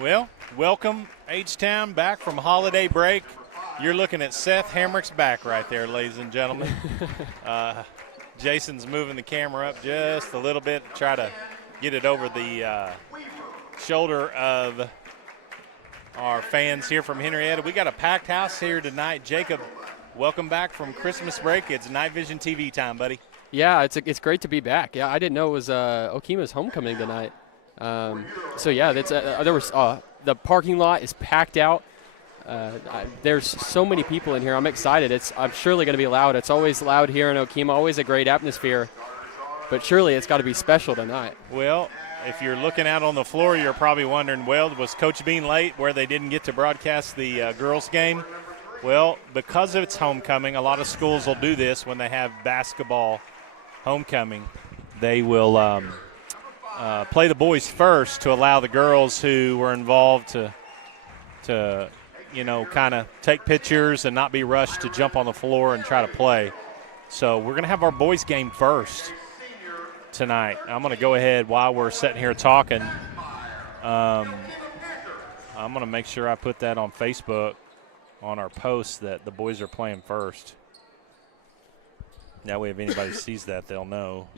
Well, welcome H-Town back from holiday break. You're looking at Seth Hamrick's back right there, ladies and gentlemen. Jason's moving the camera up just a little bit to try to get it over the shoulder of our fans here from Henryetta. We got a packed house here tonight. Jacob, welcome back from Christmas break. It's Night Vision TV time, buddy. Yeah, it's great to be back. Yeah, I didn't know it was Okemah's homecoming tonight. So yeah, that's there was the parking lot is packed out. There's so many people in here. I'm excited. I'm surely going to be loud. It's always loud here in Okemah. Always a great atmosphere. But surely it's got to be special tonight. Well, if you're looking out on the floor, you're probably wondering, well, was Coach Bean late where they didn't get to broadcast the girls' game? Well, because of its homecoming, a lot of schools will do this when they have basketball homecoming. They will play the boys first to allow the girls who were involved to kind of take pictures and not be rushed to jump on the floor and try to play. So we're going to have our boys game first tonight. I'm going to go ahead while we're sitting here talking. I'm going to make sure I put that on Facebook on our post that the boys are playing first. That way if anybody sees that, they'll know.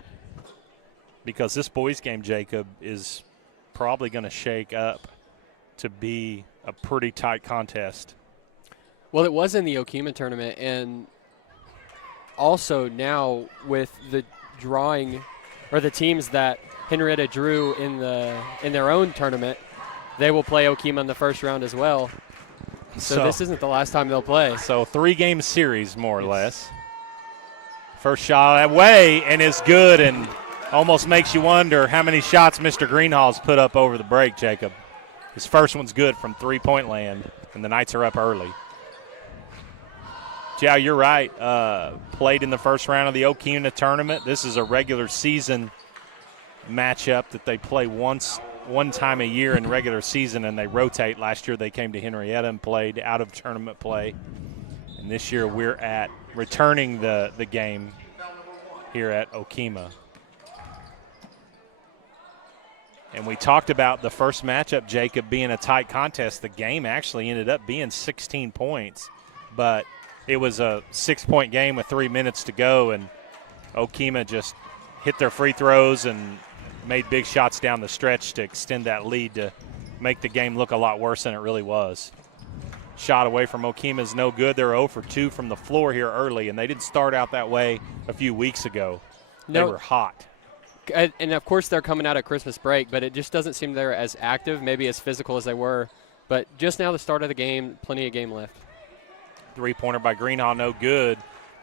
Because this boys game, Jacob, is probably going to shake up to be a pretty tight contest. Well, it was in the Okemah tournament, and also now with the drawing or the teams that Henryetta drew in their own tournament, they will play Okemah in the first round as well. So this isn't the last time they'll play. So 3-game series, more or less. First shot away, and it's good, and almost makes you wonder how many shots Mr. Greenhall's put up over the break, Jacob. His first one's good from three-point land, and the Knights are up early. Yeah, you're right. Played in the first round of the Okemah tournament. This is a regular season matchup that they play one time a year in regular season, and they rotate. Last year they came to Henryetta and played out of tournament play. And this year we're returning the game here at Okemah. And we talked about the first matchup, Jacob, being a tight contest. The game actually ended up being 16 points, but it was a 6-point game with 3 minutes to go, and Okemah just hit their free throws and made big shots down the stretch to extend that lead to make the game look a lot worse than it really was. Shot away from Okemah is no good. They're 0 for 2 from the floor here early, and they didn't start out that way a few weeks ago. They were hot. And, of course, they're coming out of Christmas break, but it just doesn't seem they're as active, maybe as physical as they were. But just now the start of the game, plenty of game left. Three-pointer by Greenhall, no good.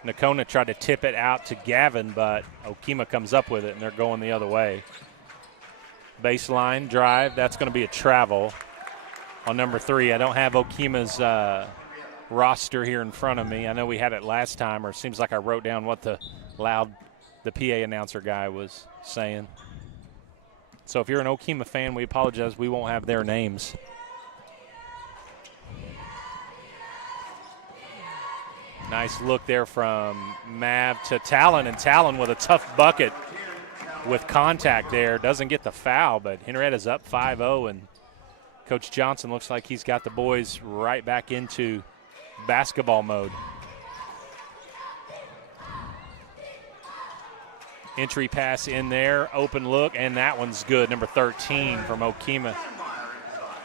Nakona tried to tip it out to Gavin, but Okemah comes up with it, and they're going the other way. Baseline drive, that's going to be a travel on number 3. I don't have Okemah's roster here in front of me. I know we had it last time, or it seems like I wrote down what the PA announcer guy was saying. So if you're an Okemah fan, we apologize. We won't have their names. Nice look there from Mav to Talon, and Talon with a tough bucket with contact there. Doesn't get the foul, but Henrietta's up 5-0, and Coach Johnson looks like he's got the boys right back into basketball mode. Entry pass in there, open look, and that one's good. Number 13 from Okemah.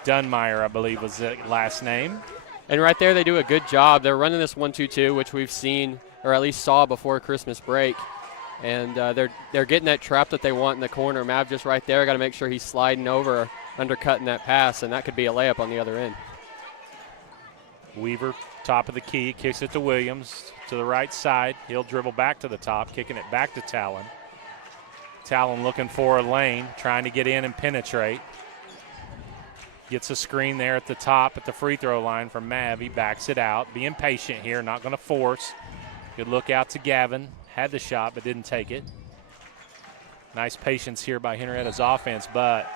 Dunmeyer, I believe, was the last name. And right there, they do a good job. They're running this 1-2-2, which we've seen or at least saw before Christmas break. And they're getting that trap that they want in the corner. Mav just right there. Got to make sure he's sliding over, undercutting that pass, and that could be a layup on the other end. Weaver, top of the key, kicks it to Williams to the right side. He'll dribble back to the top, kicking it back to Talon. Talon looking for a lane, trying to get in and penetrate. Gets a screen there at the top at the free throw line from Mav. He backs it out, being patient here, not going to force. Good look out to Gavin. Had the shot but didn't take it. Nice patience here by Henrietta's offense, but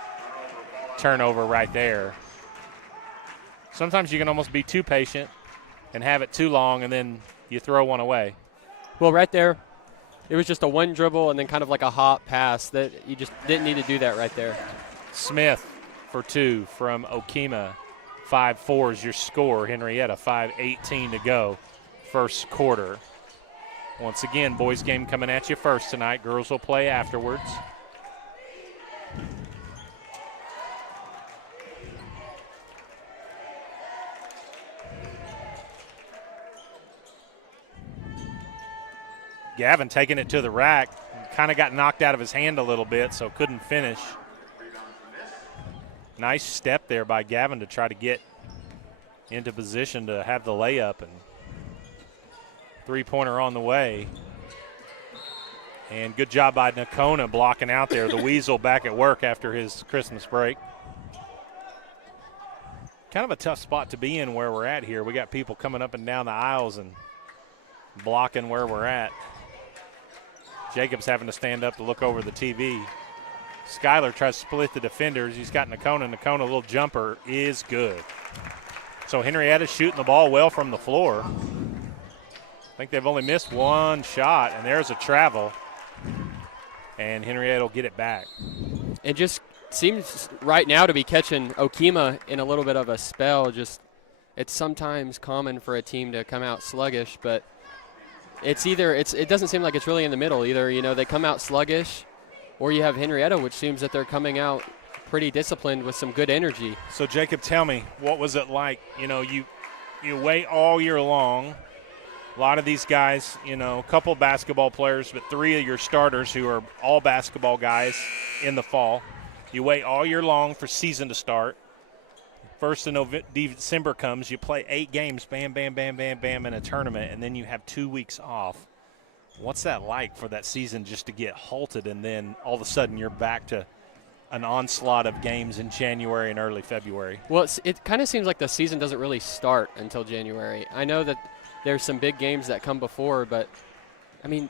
turnover right there. Sometimes you can almost be too patient and have it too long, and then you throw one away. Well, right there, it was just a one dribble and then kind of like a hot pass that you just didn't need to do that right there. Smith for 2 from Okemah. 5-4 is your score. Henryetta, 5:18 to go, first quarter. Once again, boys game coming at you first tonight. Girls will play afterwards. Gavin taking it to the rack. Kind of got knocked out of his hand a little bit, so couldn't finish. Nice step there by Gavin to try to get into position to have the layup, and three-pointer on the way. And good job by Nakona blocking out there. The Weasel back at work after his Christmas break. Kind of a tough spot to be in where we're at here. We got people coming up and down the aisles and blocking where we're at. Jacob's having to stand up to look over the TV. Skyler tries to split the defenders. He's got Nakona. Nakona, a little jumper, is good. So Henrietta's shooting the ball well from the floor. I think they've only missed one shot, and there's a travel. And Henrietta will get it back. It just seems right now to be catching Okemah in a little bit of a spell. Just it's sometimes common for a team to come out sluggish, but it doesn't seem like it's really in the middle. Either, they come out sluggish, or you have Henrietta, which seems that they're coming out pretty disciplined with some good energy. So, Jacob, tell me, what was it like? You wait all year long. A lot of these guys, a couple basketball players, but 3 of your starters who are all basketball guys in the fall. You wait all year long for season to start. First of December comes, you play 8 games, bam, bam, bam, bam, bam, in a tournament, and then you have 2 weeks off. What's that like for that season just to get halted, and then all of a sudden you're back to an onslaught of games in January and early February? Well, it kind of seems like the season doesn't really start until January. I know that there's some big games that come before, but,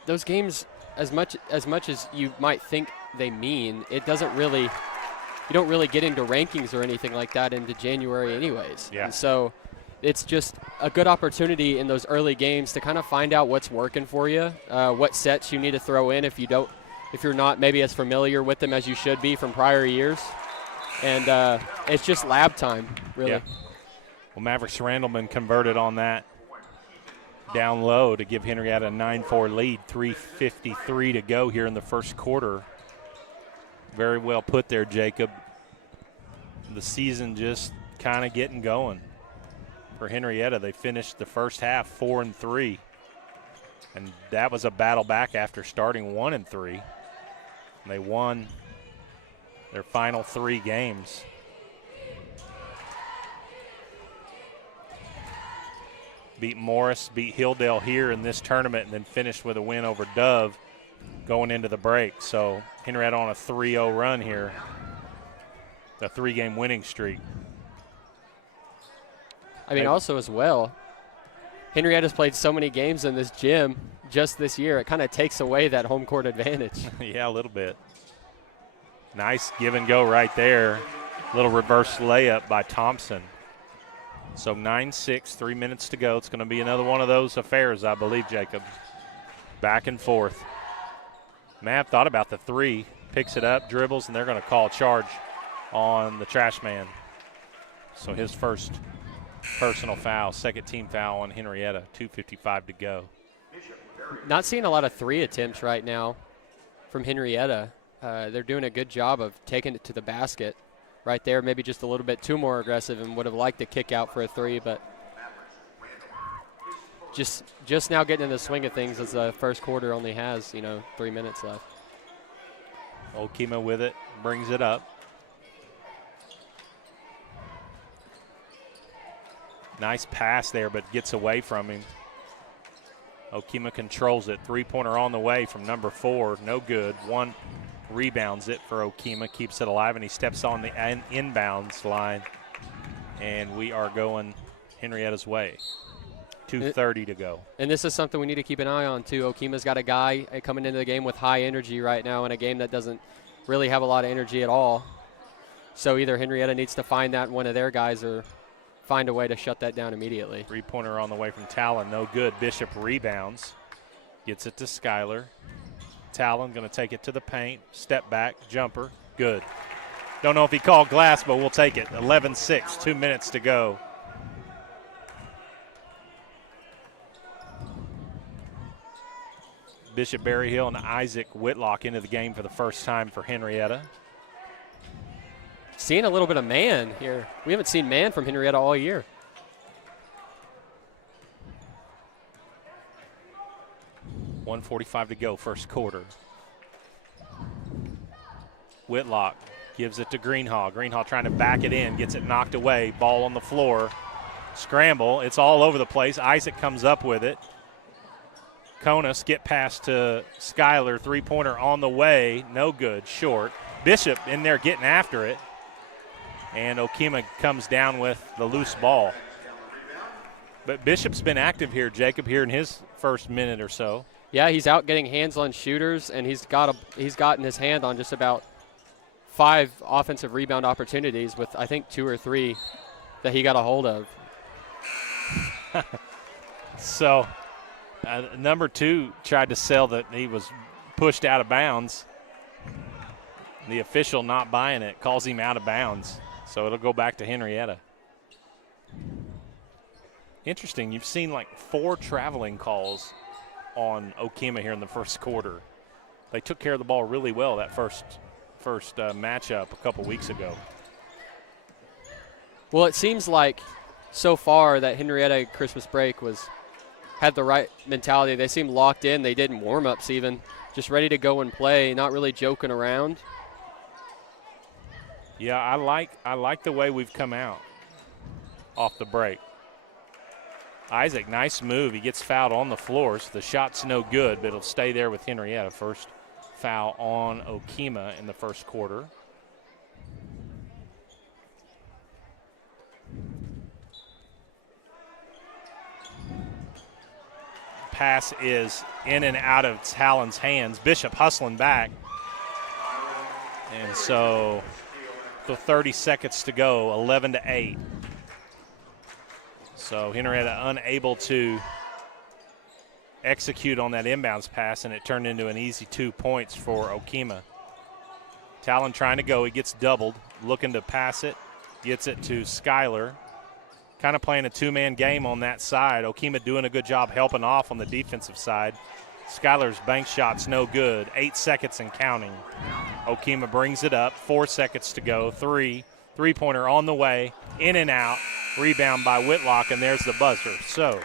those games, as much as you might think they mean, it doesn't really – you don't really get into rankings or anything like that into January anyways. Yeah. And so it's just a good opportunity in those early games to kind of find out what's working for you, what sets you need to throw in if you're not maybe as familiar with them as you should be from prior years. And it's just lab time, really. Yeah. Well, Mavericks Randleman converted on that down low to give Henrietta a 9-4 lead, 3:53 to go here in the first quarter. Very well put there, Jacob. The season just kind of getting going for Henrietta. They finished the first half 4-3, and that was a battle back after starting 1-3. And they won their final 3 games. Beat Morris, beat Hilldale here in this tournament, and then finished with a win over Dove going into the break. So Henrietta on a 3-0 run here, a 3-game winning streak. Also as well, Henrietta's played so many games in this gym just this year, it kind of takes away that home court advantage. Yeah, a little bit. Nice give and go right there. Little reverse layup by Thompson. So 9-6, 3 minutes to go. It's going to be another one of those affairs, I believe, Jacob. Back and forth. Mav thought about the 3, picks it up, dribbles, and they're going to call a charge on the trash man. So his first personal foul, second team foul on Henrietta, 2:55 to go. Not seeing a lot of 3 attempts right now from Henrietta. They're doing a good job of taking it to the basket right there, maybe just a little bit too more aggressive, and would have liked to kick out for a 3, but just now getting in the swing of things as the first quarter only has, 3 minutes left. Okemah with it, brings it up. Nice pass there, but gets away from him. Okemah controls it. 3-pointer on the way from number 4, no good. 1 rebounds it for Okemah, keeps it alive, and he steps on the inbounds line. And we are going Henrietta's way. 2:30 to go. And this is something we need to keep an eye on, too. Okemah's got a guy coming into the game with high energy right now in a game that doesn't really have a lot of energy at all. So either Henrietta needs to find that one of their guys or find a way to shut that down immediately. 3-pointer on the way from Talon, no good. Bishop rebounds, gets it to Skyler. Talon going to take it to the paint, step back, jumper, good. Don't know if he called glass, but we'll take it. 11-6, 2 minutes to go. Bishop Berryhill and Isaac Whitlock into the game for the first time for Henryetta. Seeing a little bit of man here. We haven't seen man from Henryetta all year. $1:45 to go, first quarter. Whitlock gives it to Greenhaw. Greenhaw trying to back it in, gets it knocked away. Ball on the floor. Scramble. It's all over the place. Isaac comes up with it. Kona skip pass to Skyler. Three-pointer on the way. No good. Short. Bishop in there getting after it. And Okemah comes down with the loose ball. But Bishop's been active here, Jacob, here in his first minute or so. Yeah, he's out getting hands on shooters, and he's gotten his hand on just about 5 offensive rebound opportunities with, I think, 2 or 3 that he got a hold of. So number 2 tried to sell that he was pushed out of bounds. The official not buying it, calls him out of bounds. So it'll go back to Henryetta. Interesting, you've seen like 4 traveling calls on Okemah here in the first quarter. They took care of the ball really well that first matchup a couple weeks ago. Well, it seems like so far that Henryetta Christmas break had the right mentality. They seemed locked in. They didn't warm-ups even, just ready to go and play, not really joking around. Yeah, I like the way we've come out off the break. Isaac, nice move. He gets fouled on the floor, so the shot's no good, but it'll stay there with Henryetta. First foul on Okemah in the first quarter. Pass is in and out of Talon's hands. Bishop hustling back. And so the 30 seconds to go, 11-8. So Henryetta unable to execute on that inbounds pass, and it turned into an easy 2 points for Okemah. Talon trying to go. He gets doubled, looking to pass it. Gets it to Skyler. Kind of playing a 2-man game on that side. Okemah doing a good job helping off on the defensive side. Skyler's bank shot's no good. 8 seconds and counting. Okemah brings it up. 4 seconds to go. Three-pointer on the way. In and out. Rebound by Whitlock, and there's the buzzer. So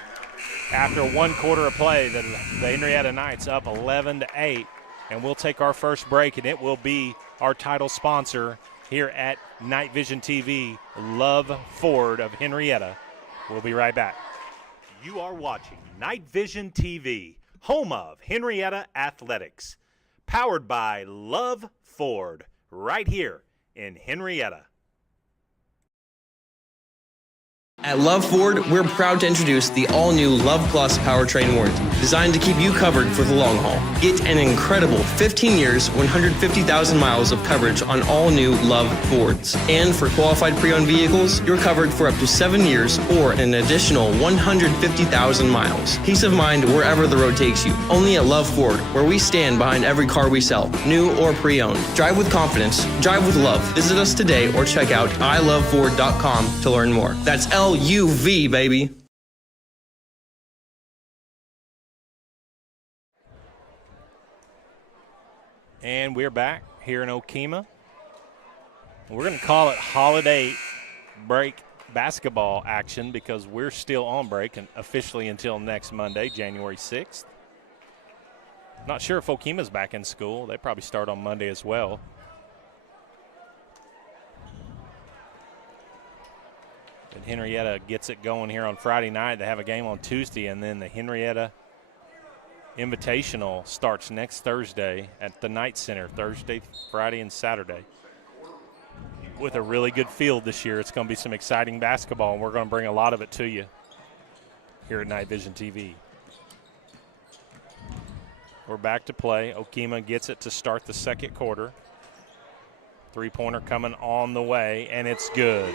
after 1 quarter of play, the Henryetta Knights up 11-8. And we'll take our first break, and it will be our title sponsor here at Night Vision TV, Love Ford of Henryetta. We'll be right back. You are watching Night Vision TV, home of Henryetta Athletics, powered by Love Ford, right here in Henryetta. At Love Ford, we're proud to introduce the all-new Love Plus powertrain warranty, designed to keep you covered for the long haul. Get an incredible 15 years, 150,000 miles of coverage on all new Love Fords. And for qualified pre-owned vehicles, you're covered for up to 7 years or an additional 150,000 miles. Peace of mind wherever the road takes you. Only at Love Ford, where we stand behind every car we sell, new or pre-owned. Drive with confidence. Drive with love. Visit us today or check out iloveford.com to learn more. That's LUV, baby. And we're back here in Okemah. We're going to call it holiday break basketball action because we're still on break and officially until next Monday, January 6th. Not sure if Okemah's back in school. They probably start on Monday as well. And Henryetta gets it going here on Friday night. They have a game on Tuesday, and then the Henryetta Invitational starts next Thursday at the Knight Center, Thursday, Friday, and Saturday. With a really good field this year, it's going to be some exciting basketball, and we're going to bring a lot of it to you here at Night Vision TV. We're back to play. Okemah gets it to start the second quarter. Three-pointer coming on the way, and it's good.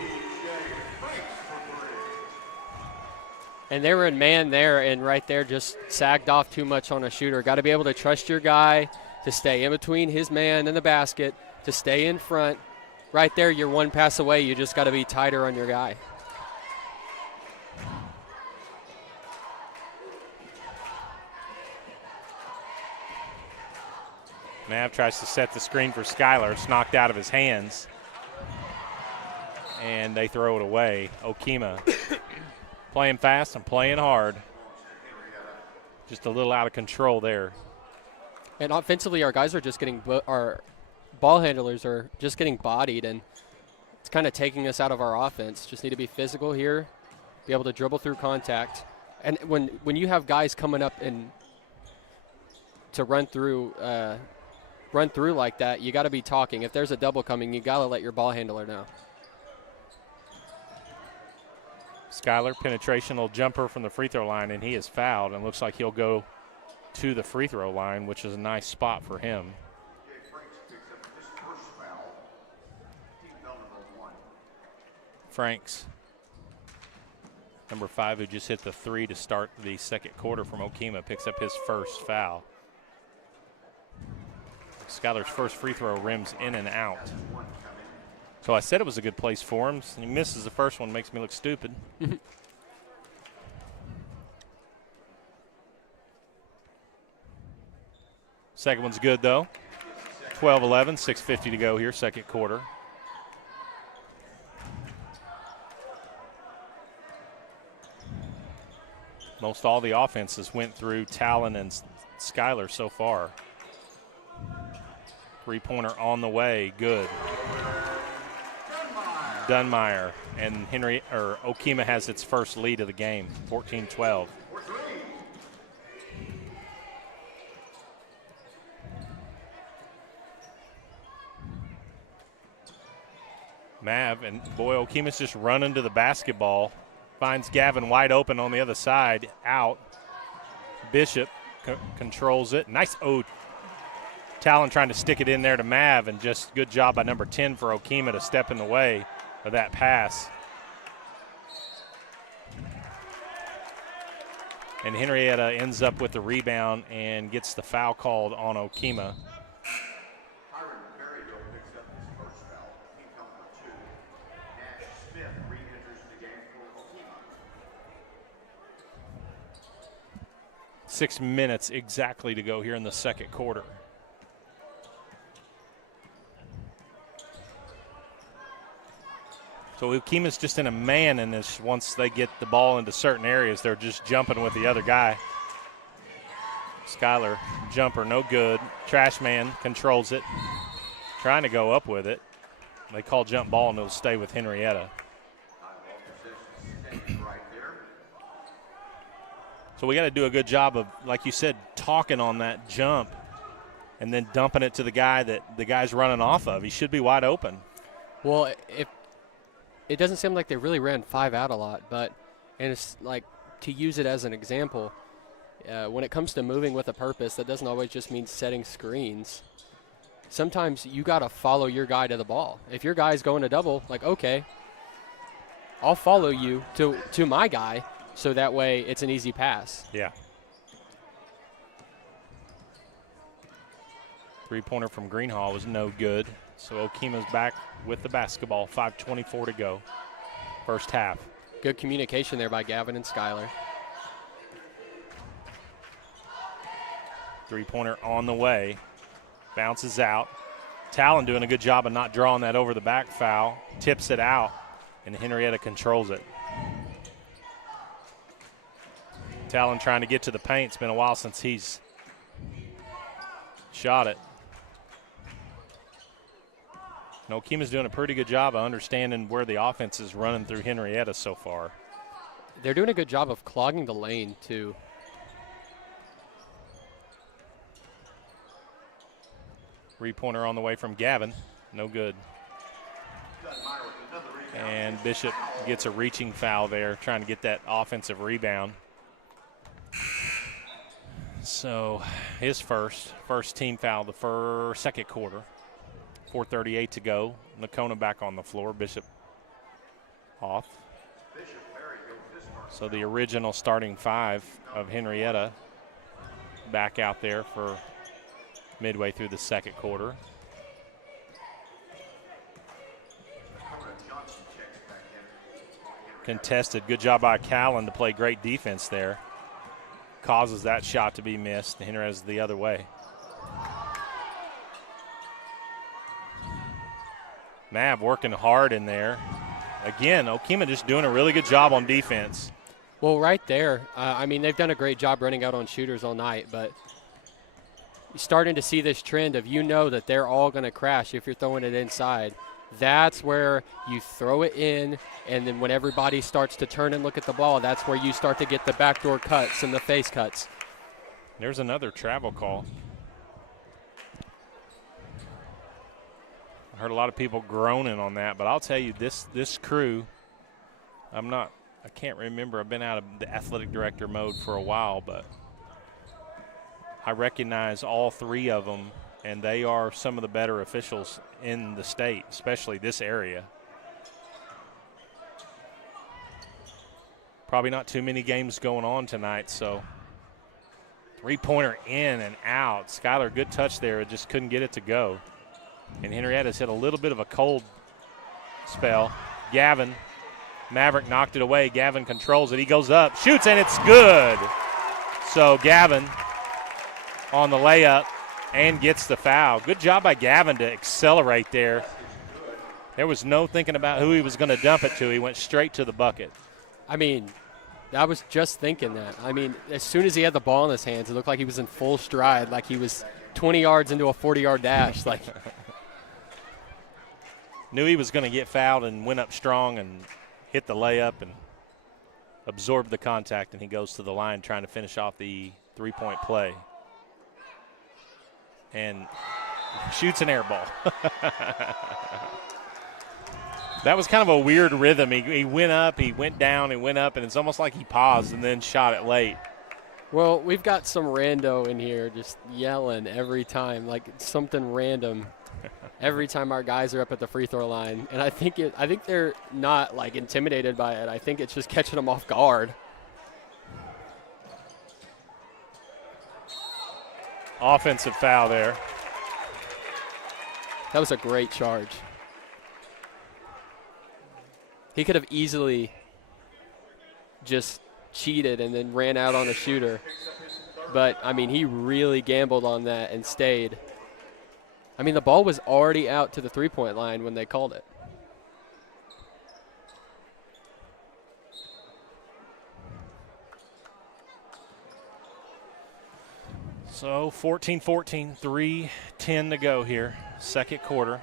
And they were in man there, and right there just sagged off too much on a shooter. Got to be able to trust your guy to stay in between his man and the basket, to stay in front. right there, you're one pass away. You just got to be tighter on your guy. Mav tries to set the screen for Skylar. It's knocked out of his hands. And they throw it away. Okemah playing fast and playing hard. Just a little out of control there. And offensively, our guys are just getting, our ball handlers are just getting bodied, and it's kind of taking us out of our offense. Just need to be physical here, be able to dribble through contact. And when you have guys coming up and to run through like that, you got to be talking. If there's a double coming, you got to let your ball handler know. Skylar, penetrational jumper from the free throw line, and he is fouled, and looks like he'll go to the free throw line, which is a nice spot for him. Franks, number 5, who just hit the 3 to start the second quarter from Okemah, picks up his first foul. Skylar's first free throw rims in and out. So I said it was a good place for him. He misses the first one, makes me look stupid. Second one's good, though. 12-11, 6:50 to go here, second quarter. Most all the offenses went through Talon and Skylar so far. Three-pointer on the way, good. Dunmeyer, and Okemah has its first lead of the game, 14-12. Mav, and boy, Okemah's just running to the basketball. Finds Gavin wide open on the other side, out. Bishop controls it. Nice Talon trying to stick it in there to Mav, and just good job by number 10 for Okemah to step in the way of that pass. And Henryetta ends up with the rebound and gets the foul called on Okemah. 6 minutes exactly to go here in the second quarter. So Okemah's just in a man in this. Once they get the ball into certain areas, they're just jumping with the other guy. Skylar, jumper, no good. Trash man controls it. Trying to go up with it. They call jump ball, and it'll stay with Henryetta. So we got to do a good job of, like you said, talking on that jump and then dumping it to the guy that the guy's running off of. He should be wide open. Well, it doesn't seem like they really ran 5 out a lot, and it's like, to use it as an example, when it comes to moving with a purpose, that doesn't always just mean setting screens. Sometimes you got to follow your guy to the ball. If your guy's going to double, like, okay, I'll follow you to my guy, so that way it's an easy pass. Yeah. Three-pointer from Greenhall was no good. So Okemah's back with the basketball. 5:24 to go. First half. Good communication there by Gavin and Skylar. Three-pointer on the way. Bounces out. Talon doing a good job of not drawing that over the back foul. Tips it out, and Henryetta controls it. Talon trying to get to the paint. It's been a while since he's shot it. And Okemah's doing a pretty good job of understanding where the offense is running through Henryetta so far. They're doing a good job of clogging the lane, too. Three-pointer on the way from Gavin. No good. And Bishop gets a reaching foul there, trying to get that offensive rebound. So his first team foul the second quarter. 4:38 to go. Nakona back on the floor. Bishop off. So the original starting 5 of Henryetta back out there for midway through the second quarter. contested. Good job by Callan to play great defense there. Causes that shot to be missed. Henrietta's the other way. Mav working hard in there. Again, Okemah just doing a really good job on defense. Well, right there, I mean, they've done a great job running out on shooters all night, but you're starting to see this trend of that they're all going to crash if you're throwing it inside. That's where you throw it in, and then when everybody starts to turn and look at the ball, that's where you start to get the backdoor cuts and the face cuts. There's another travel call. I heard a lot of people groaning on that, but I'll tell you, this crew, I can't remember. I've been out of the athletic director mode for a while, but I recognize all three of them, and they are some of the better officials in the state, especially this area. Probably not too many games going on tonight, so three-pointer in and out. Skylar, good touch there, just couldn't get it to go. And Henrietta's hit a little bit of a cold spell. Gavin, Maverick knocked it away. Gavin controls it. He goes up, shoots, and it's good. So Gavin on the layup and gets the foul. Good job by Gavin to accelerate there. There was no thinking about who he was going to dump it to. He went straight to the bucket. I mean, I was just thinking that. I mean, as soon as he had the ball in his hands, it looked like he was in full stride, like he was 20 yards into a 40-yard dash. Like, knew he was going to get fouled and went up strong and hit the layup and absorbed the contact, and he goes to the line trying to finish off the three-point play. And shoots an air ball. That was kind of a weird rhythm. He went up, he went down, he went up, and it's almost like he paused and then shot it late. Well, we've got some rando in here just yelling every time, like something random. Every time our guys are up at the free throw line, and I think they're not like intimidated by it. I think it's just catching them off guard. Offensive foul there. That was a great charge. He could have easily just cheated and then ran out on a shooter. But, I mean, he really gambled on that and stayed. I mean, the ball was already out to the three-point line when they called it. So 14-14, 3:10 to go here, second quarter.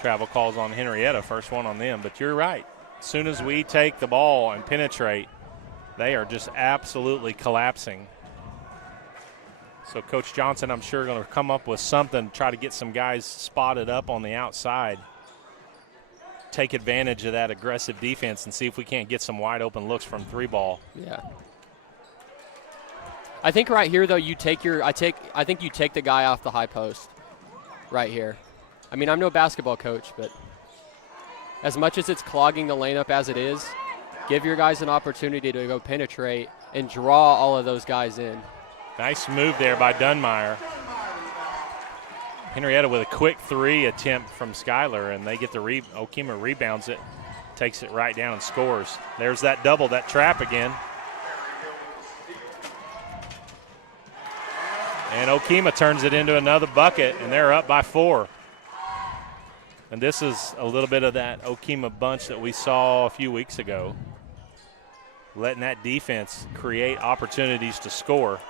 Travel calls on Henryetta, first one on them, but you're right. As soon as we take the ball and penetrate, they are just absolutely collapsing. So Coach Johnson, I'm sure, going to come up with something, try to get some guys spotted up on the outside, take advantage of that aggressive defense and see if we can't get some wide open looks from three ball. Yeah. I think right here though I think you take the guy off the high post right here. I mean, I'm no basketball coach, but as much as it's clogging the lane up as it is, give your guys an opportunity to go penetrate and draw all of those guys in. Nice move there by Dunmeyer. Henryetta with a quick three attempt from Skylar, and they get the Okemah rebounds it, takes it right down and scores. There's that double, that trap again. And Okemah turns it into another bucket, and they're up by 4. And this is a little bit of that Okemah bunch that we saw a few weeks ago, letting that defense create opportunities to score.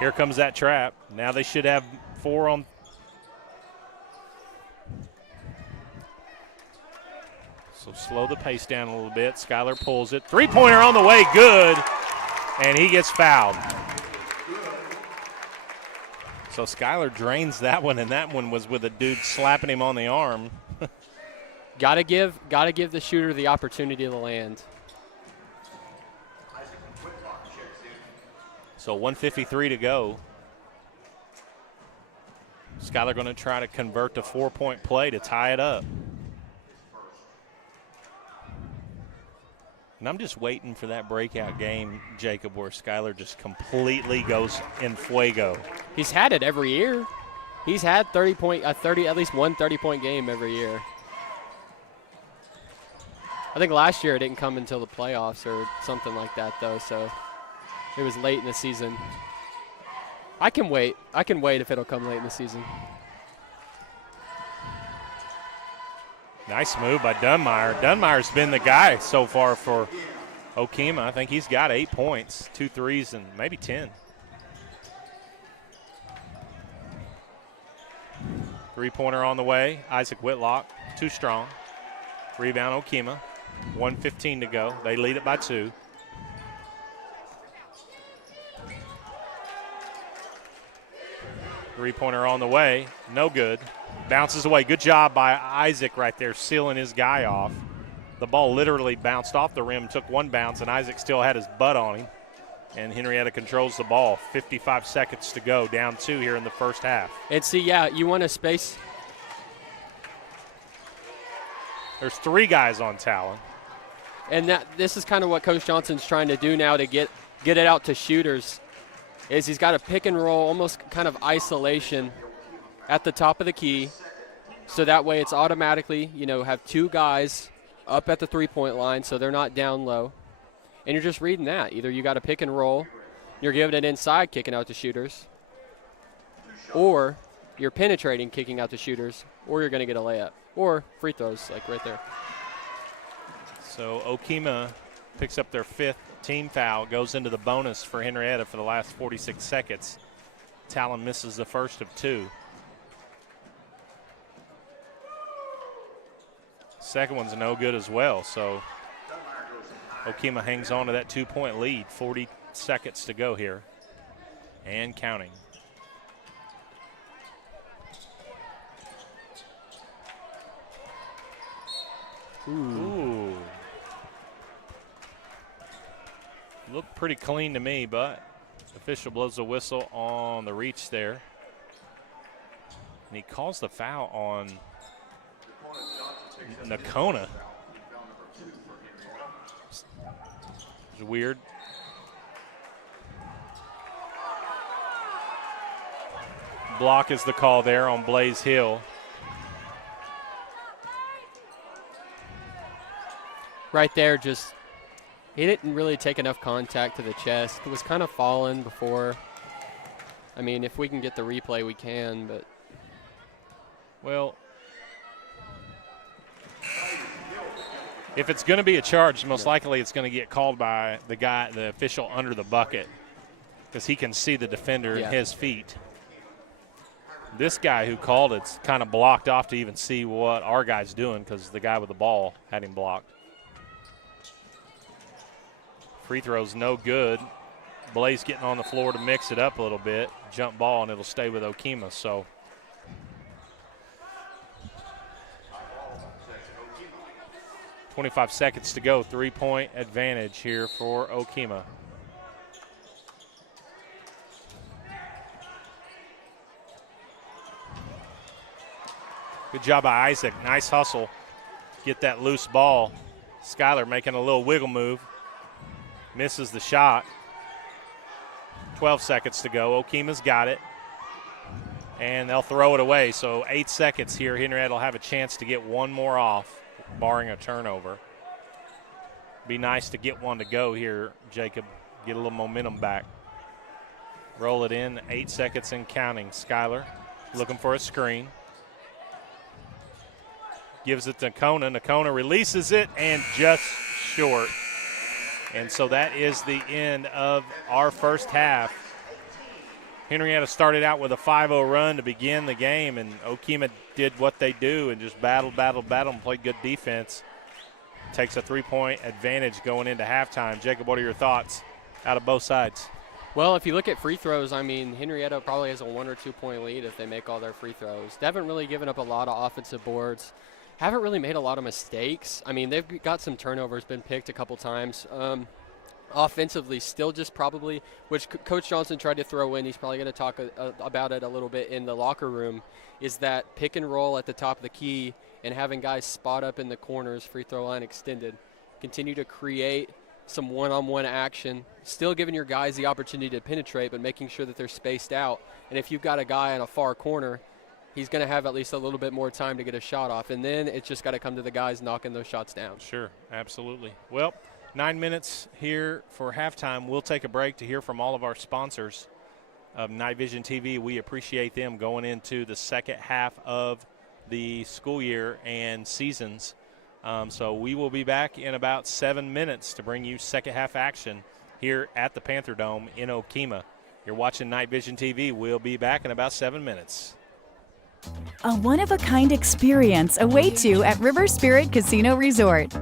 Here comes that trap. Now they should have 4 on. So slow the pace down a little bit. Skylar pulls it. Three-pointer on the way, good. And he gets fouled. So Skylar drains that one, and that one was with a dude slapping him on the arm. Gotta give the shooter the opportunity to land. So 1:53 to go. Skylar going to try to convert the 4-point play to tie it up. And I'm just waiting for that breakout game, Jacob, where Skylar just completely goes in fuego. He's had it every year. He's had at least one 30-point game every year. I think last year it didn't come until the playoffs or something like that, though, so it was late in the season. I can wait. I can wait if it'll come late in the season. Nice move by Dunmeyer. Dunmeyer's been the guy so far for Okemah. I think he's got 8 points, 2 threes, and maybe 10. Three-pointer on the way. Isaac Whitlock, too strong. Rebound Okemah. 1:15 to go. They lead it by 2. Three-pointer on the way. No good. Bounces away. Good job by Isaac right there, sealing his guy off. The ball literally bounced off the rim, took one bounce, and Isaac still had his butt on him. And Henryetta controls the ball. 55 seconds to go. Down 2 here in the first half. And see, yeah, you want to space. There's 3 guys on Talon. And this is kind of what Coach Johnson's trying to do now to get it out to shooters, is he's got a pick and roll, almost kind of isolation at the top of the key. So that way it's automatically, have 2 guys up at the three-point line so they're not down low. And you're just reading that. Either you got a pick and roll, you're giving it inside, kicking out to shooters, or you're penetrating, kicking out to shooters, or you're going to get a layup, or free throws, like right there. So Okemah picks up their 5th team foul, goes into the bonus for Henryetta for the last 46 seconds. Talon misses the first of 2. Second one's no good as well, so Okemah hangs on to that 2-point lead. 40 seconds to go here and counting. Ooh. Looked pretty clean to me, but the official blows the whistle on the reach there. And he calls the foul on Okemah. It's weird. Block is the call there on Blaze Hill. Right there, just he didn't really take enough contact to the chest. It was kind of falling before. I mean, if we can get the replay, we can, but. Well, if it's going to be a charge, most likely it's going to get called by the official under the bucket, because he can see the defender in his feet. This guy who called it's kind of blocked off to even see what our guy's doing, because the guy with the ball had him blocked. Free throw's no good. Blaze getting on the floor to mix it up a little bit. Jump ball, and it'll stay with Okemah. So 25 seconds to go. 3-point advantage here for Okemah. Good job by Isaac. Nice hustle. Get that loose ball. Skyler making a little wiggle move. Misses the shot. 12 seconds to go. Okemah's got it. And they'll throw it away. So 8 seconds here. Henryetta will have a chance to get one more off, barring a turnover. Be nice to get one to go here, Jacob. Get a little momentum back. Roll it in. 8 seconds and counting. Skyler looking for a screen. Gives it to Nakona. Nakona releases it and just short. And so that is the end of our first half. Henryetta started out with a 5-0 run to begin the game, and Okemah did what they do and just battled, and played good defense. Takes a 3-point advantage going into halftime. Jacob, what are your thoughts out of both sides? Well, if you look at free throws, I mean, Henryetta probably has a 1 or 2 point lead if they make all their free throws. They haven't really given up a lot of offensive boards. Haven't really made a lot of mistakes. I mean, they've got some turnovers, been picked a couple times. Offensively, still just probably, which Coach Johnson tried to throw in, he's probably going to talk about it a little bit in the locker room, is that pick and roll at the top of the key and having guys spot up in the corners, free throw line extended. Continue to create some one-on-one action, still giving your guys the opportunity to penetrate, but making sure that they're spaced out. And if you've got a guy in a far corner, he's going to have at least a little bit more time to get a shot off. And then it's just got to come to the guys knocking those shots down. Sure, absolutely. Well, 9 minutes here for halftime. We'll take a break to hear from all of our sponsors of Night Vision TV. We appreciate them going into the second half of the school year and seasons. So we will be back in about 7 minutes to bring you second half action here at the Panther Dome in Okemah. You're watching Night Vision TV. We'll be back in about 7 minutes. A one-of-a-kind experience awaits you at River Spirit Casino Resort.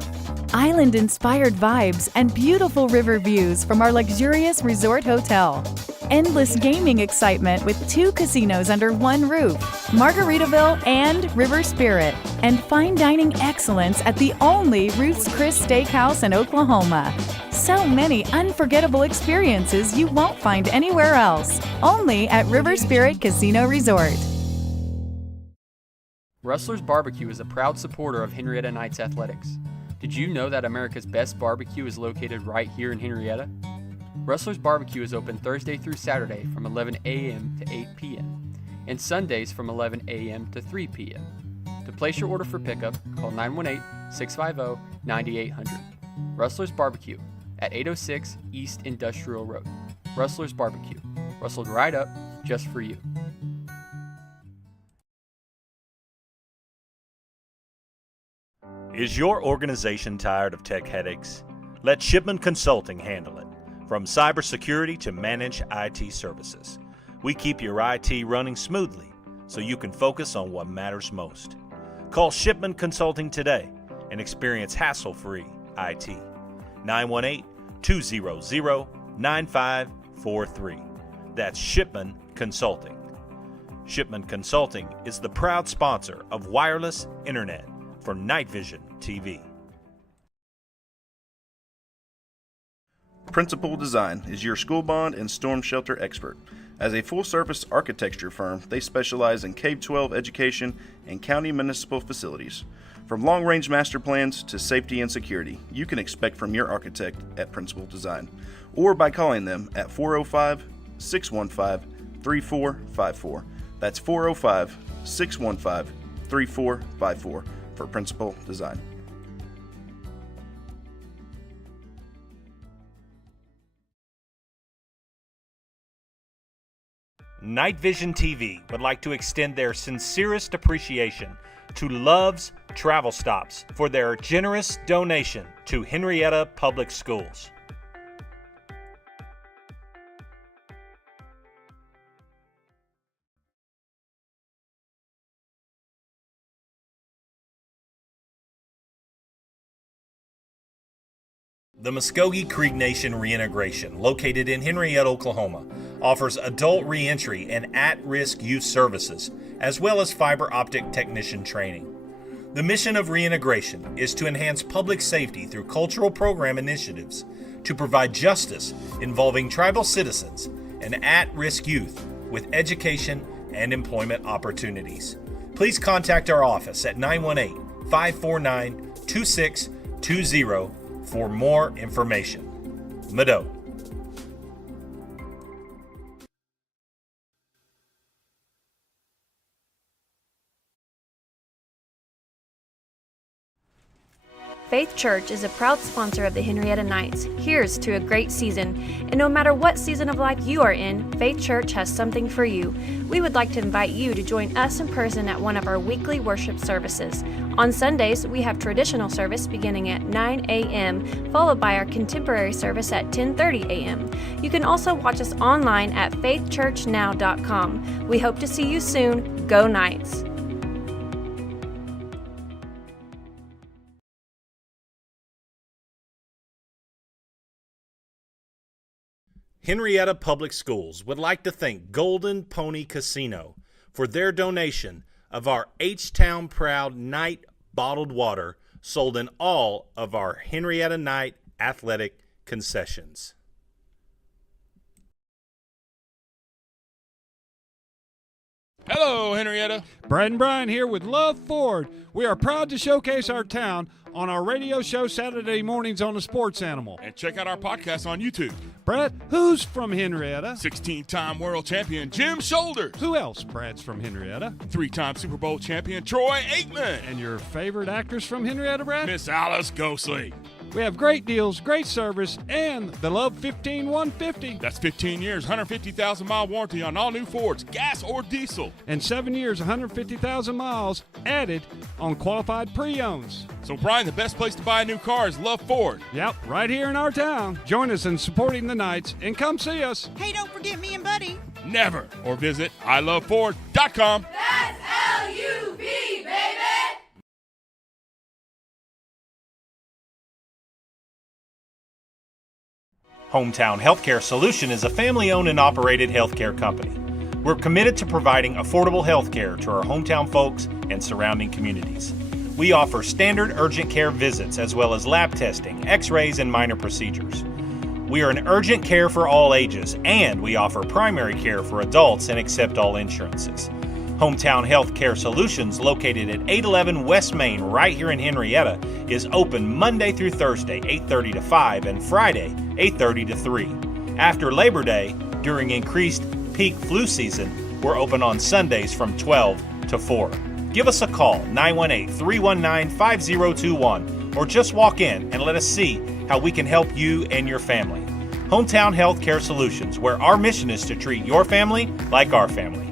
Island-inspired vibes and beautiful river views from our luxurious resort hotel. Endless gaming excitement with 2 casinos under one roof, Margaritaville and River Spirit. And fine dining excellence at the only Ruth's Chris Steakhouse in Oklahoma. So many unforgettable experiences you won't find anywhere else. Only at River Spirit Casino Resort. Rustler's Barbecue is a proud supporter of Henryetta Knights Athletics. Did you know that America's best barbecue is located right here in Henryetta? Rustler's Barbecue is open Thursday through Saturday from 11 a.m. to 8 p.m. and Sundays from 11 a.m. to 3 p.m. To place your order for pickup, call 918-650-9800. Rustler's Barbecue at 806 East Industrial Road. Rustler's Barbecue. Rustled right up just for you. Is your organization tired of tech headaches? Let Shipman Consulting handle it. From cybersecurity to managed IT services, we keep your IT running smoothly so you can focus on what matters most. Call Shipman Consulting today and experience hassle-free IT. 918-200-9543. That's Shipman Consulting. Shipman Consulting is the proud sponsor of wireless internet for Night Vision TV. Principal Design is your school bond and storm shelter expert. As a full-service architecture firm, they specialize in K-12 education and county municipal facilities. From long-range master plans to safety and security, you can expect from your architect at Principal Design, or by calling them at 405-615-3454. That's 405-615-3454 for Principal Design. Night Vision TV would like to extend their sincerest appreciation to Love's Travel Stops for their generous donation to Henryetta Public Schools. The Muskogee Creek Nation Reintegration, located in Henryetta, Oklahoma, offers adult reentry and at-risk youth services, as well as fiber optic technician training. The mission of reintegration is to enhance public safety through cultural program initiatives, to provide justice involving tribal citizens and at-risk youth with education and employment opportunities. Please contact our office at 918-549-2620 for more information. Mado. Faith Church is a proud sponsor of the Henryetta Knights. Here's to a great season. And no matter what season of life you are in, Faith Church has something for you. We would like to invite you to join us in person at one of our weekly worship services. On Sundays, we have traditional service beginning at 9 a.m., followed by our contemporary service at 10:30 a.m. You can also watch us online at faithchurchnow.com. We hope to see you soon. Go Knights! Henryetta Public Schools would like to thank Golden Pony Casino for their donation of our H-Town Proud Night bottled water sold in all of our Henryetta Night athletic concessions. Hello, Henryetta. Brad and Brian here with Love Ford. We are proud to showcase our town on our radio show Saturday mornings on the Sports Animal. And check out our podcast on YouTube. Brad, who's from Henryetta? 16-time world champion Jim Shoulders. Who else, Brad's from Henryetta? 3-time Super Bowl champion Troy Aikman. And your favorite actress from Henryetta, Brad? Miss Alice Ghostley. We have great deals, great service, and the Love 15-150. That's 15 years, 150,000-mile warranty on all new Fords, gas or diesel. And 7 years, 150,000 miles added on qualified pre-owns. So, Brian, the best place to buy a new car is Love Ford. Yep, right here in our town. Join us in supporting the Knights and come see us. Hey, don't forget me and Buddy. Never. Or visit iloveford.com. That's L-U-V, baby! Hometown Healthcare Solution is a family-owned and operated healthcare company. We're committed to providing affordable healthcare to our hometown folks and surrounding communities. We offer standard urgent care visits as well as lab testing, x-rays, and minor procedures. We are an urgent care for all ages, and we offer primary care for adults and accept all insurances. Hometown Healthcare Solutions, located at 811 West Main right here in Henryetta, is open Monday through Thursday, 8:30 to 5, and Friday, 8:30 to 3. After Labor Day, during increased peak flu season, we're open on Sundays from 12 to 4. Give us a call, 918-319-5021, or just walk in and let us see how we can help you and your family. Hometown Healthcare Solutions, where our mission is to treat your family like our family.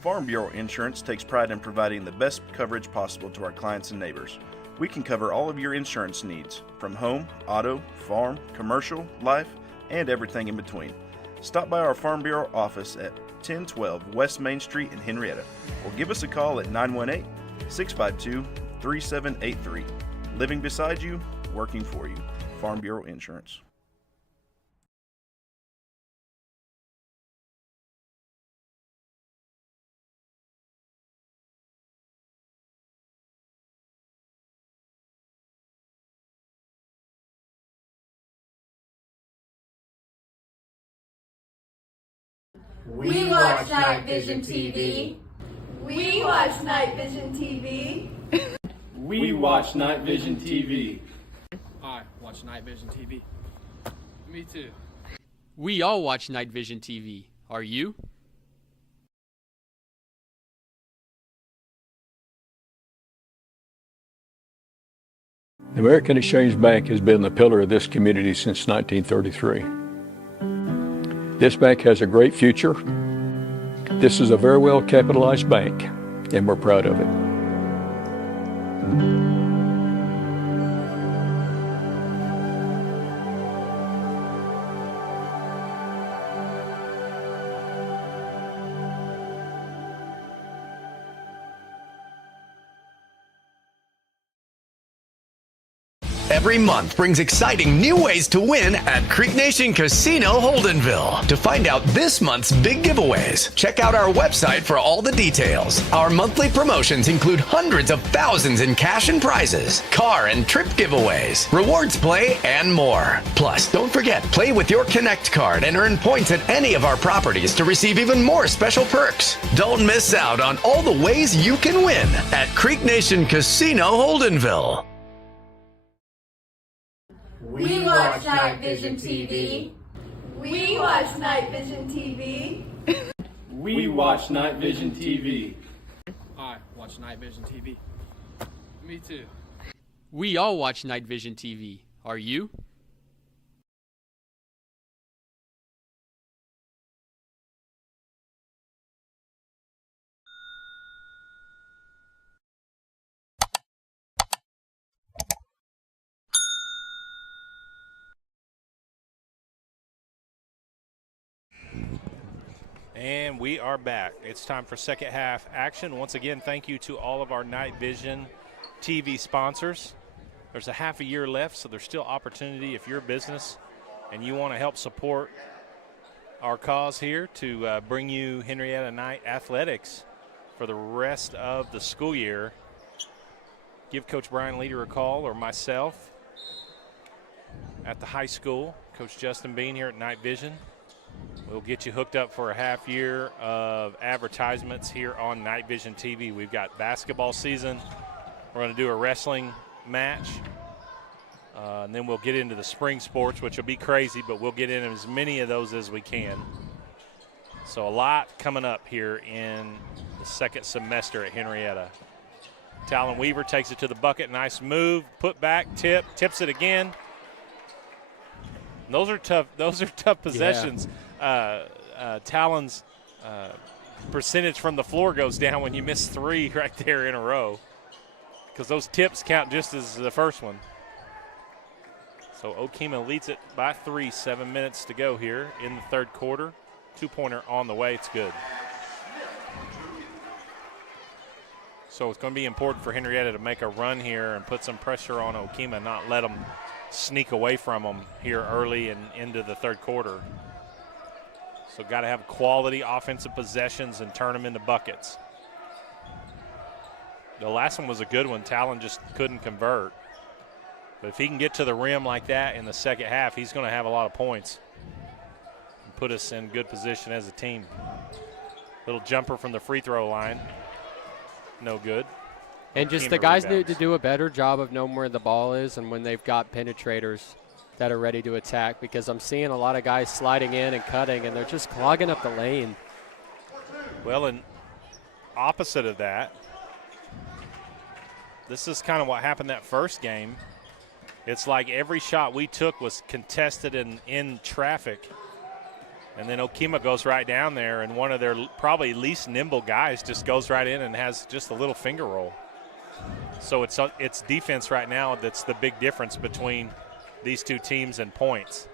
Farm Bureau Insurance takes pride in providing the best coverage possible to our clients and neighbors. We can cover all of your insurance needs, from home, auto, farm, commercial, life, and everything in between. Stop by our Farm Bureau office at 1012 West Main Street in Henryetta, or give us a call at 918-652-3783. Living beside you, working for you. Farm Bureau Insurance. We watch Night Vision TV. We watch Night Vision TV. We watch Night Vision TV. I watch Night Vision TV. Me too. We all watch Night Vision TV. Are you? The American Exchange Bank has been the pillar of this community since 1933. This bank has a great future. This is a very well capitalized bank, and we're proud of it. Every month brings exciting new ways to win at Creek Nation Casino Holdenville. To find out this month's big giveaways, check out our website for all the details. Our monthly promotions include hundreds of thousands in cash and prizes, car and trip giveaways, rewards play, and more. Plus, don't forget, play with your Connect card and earn points at any of our properties to receive even more special perks. Don't miss out on all the ways you can win at Creek Nation Casino Holdenville. We watch Night Vision TV. We watch Night Vision TV. We watch Night Vision TV. I watch Night Vision TV. Me too. We all watch Night Vision TV. Are you? And we are back. It's time for second half action. Once again, thank you to all of our Night Vision TV sponsors. There's a half a year left, so there's still opportunity if you're a business and you want to help support our cause here to bring you Henryetta Knight athletics for the rest of the school year. Give Coach Brian Leader a call or myself at the high school, Coach Justin Bean here at Night Vision. We'll get you hooked up for a half year of advertisements here on Night Vision TV. We've got basketball season. We're going to do a wrestling match. And then we'll get into the spring sports, which will be crazy, but we'll get in as many of those as we can. So a lot coming up here in the second semester at Henryetta. Talon Weaver takes it to the bucket. Nice move. Put back, tips it again. Those are tough possessions. Yeah. Talon's percentage from the floor goes down when you miss 3 right there in a row, because those tips count just as the first one. So Okemah leads it by 3, 7 minutes to go here in the third quarter. 2-pointer on the way. It's good. So it's going to be important for Henryetta to make a run here and put some pressure on Okemah, not let them sneak away from them here early and into the third quarter. So got to have quality offensive possessions and turn them into buckets. The last one was a good one. Talon just couldn't convert. But if he can get to the rim like that in the second half, he's going to have a lot of points and put us in good position as a team. Little jumper from the free throw line. No good. And just the guys need to do a better job of knowing where the ball is and when they've got penetrators that are ready to attack, because I'm seeing a lot of guys sliding in and cutting, and they're just clogging up the lane. Well, and opposite of that, this is kind of what happened that first game. It's like every shot we took was contested and in traffic. And then Okemah goes right down there, and one of their probably least nimble guys just goes right in and has just a little finger roll. So it's defense right now that's the big difference between these two teams in points.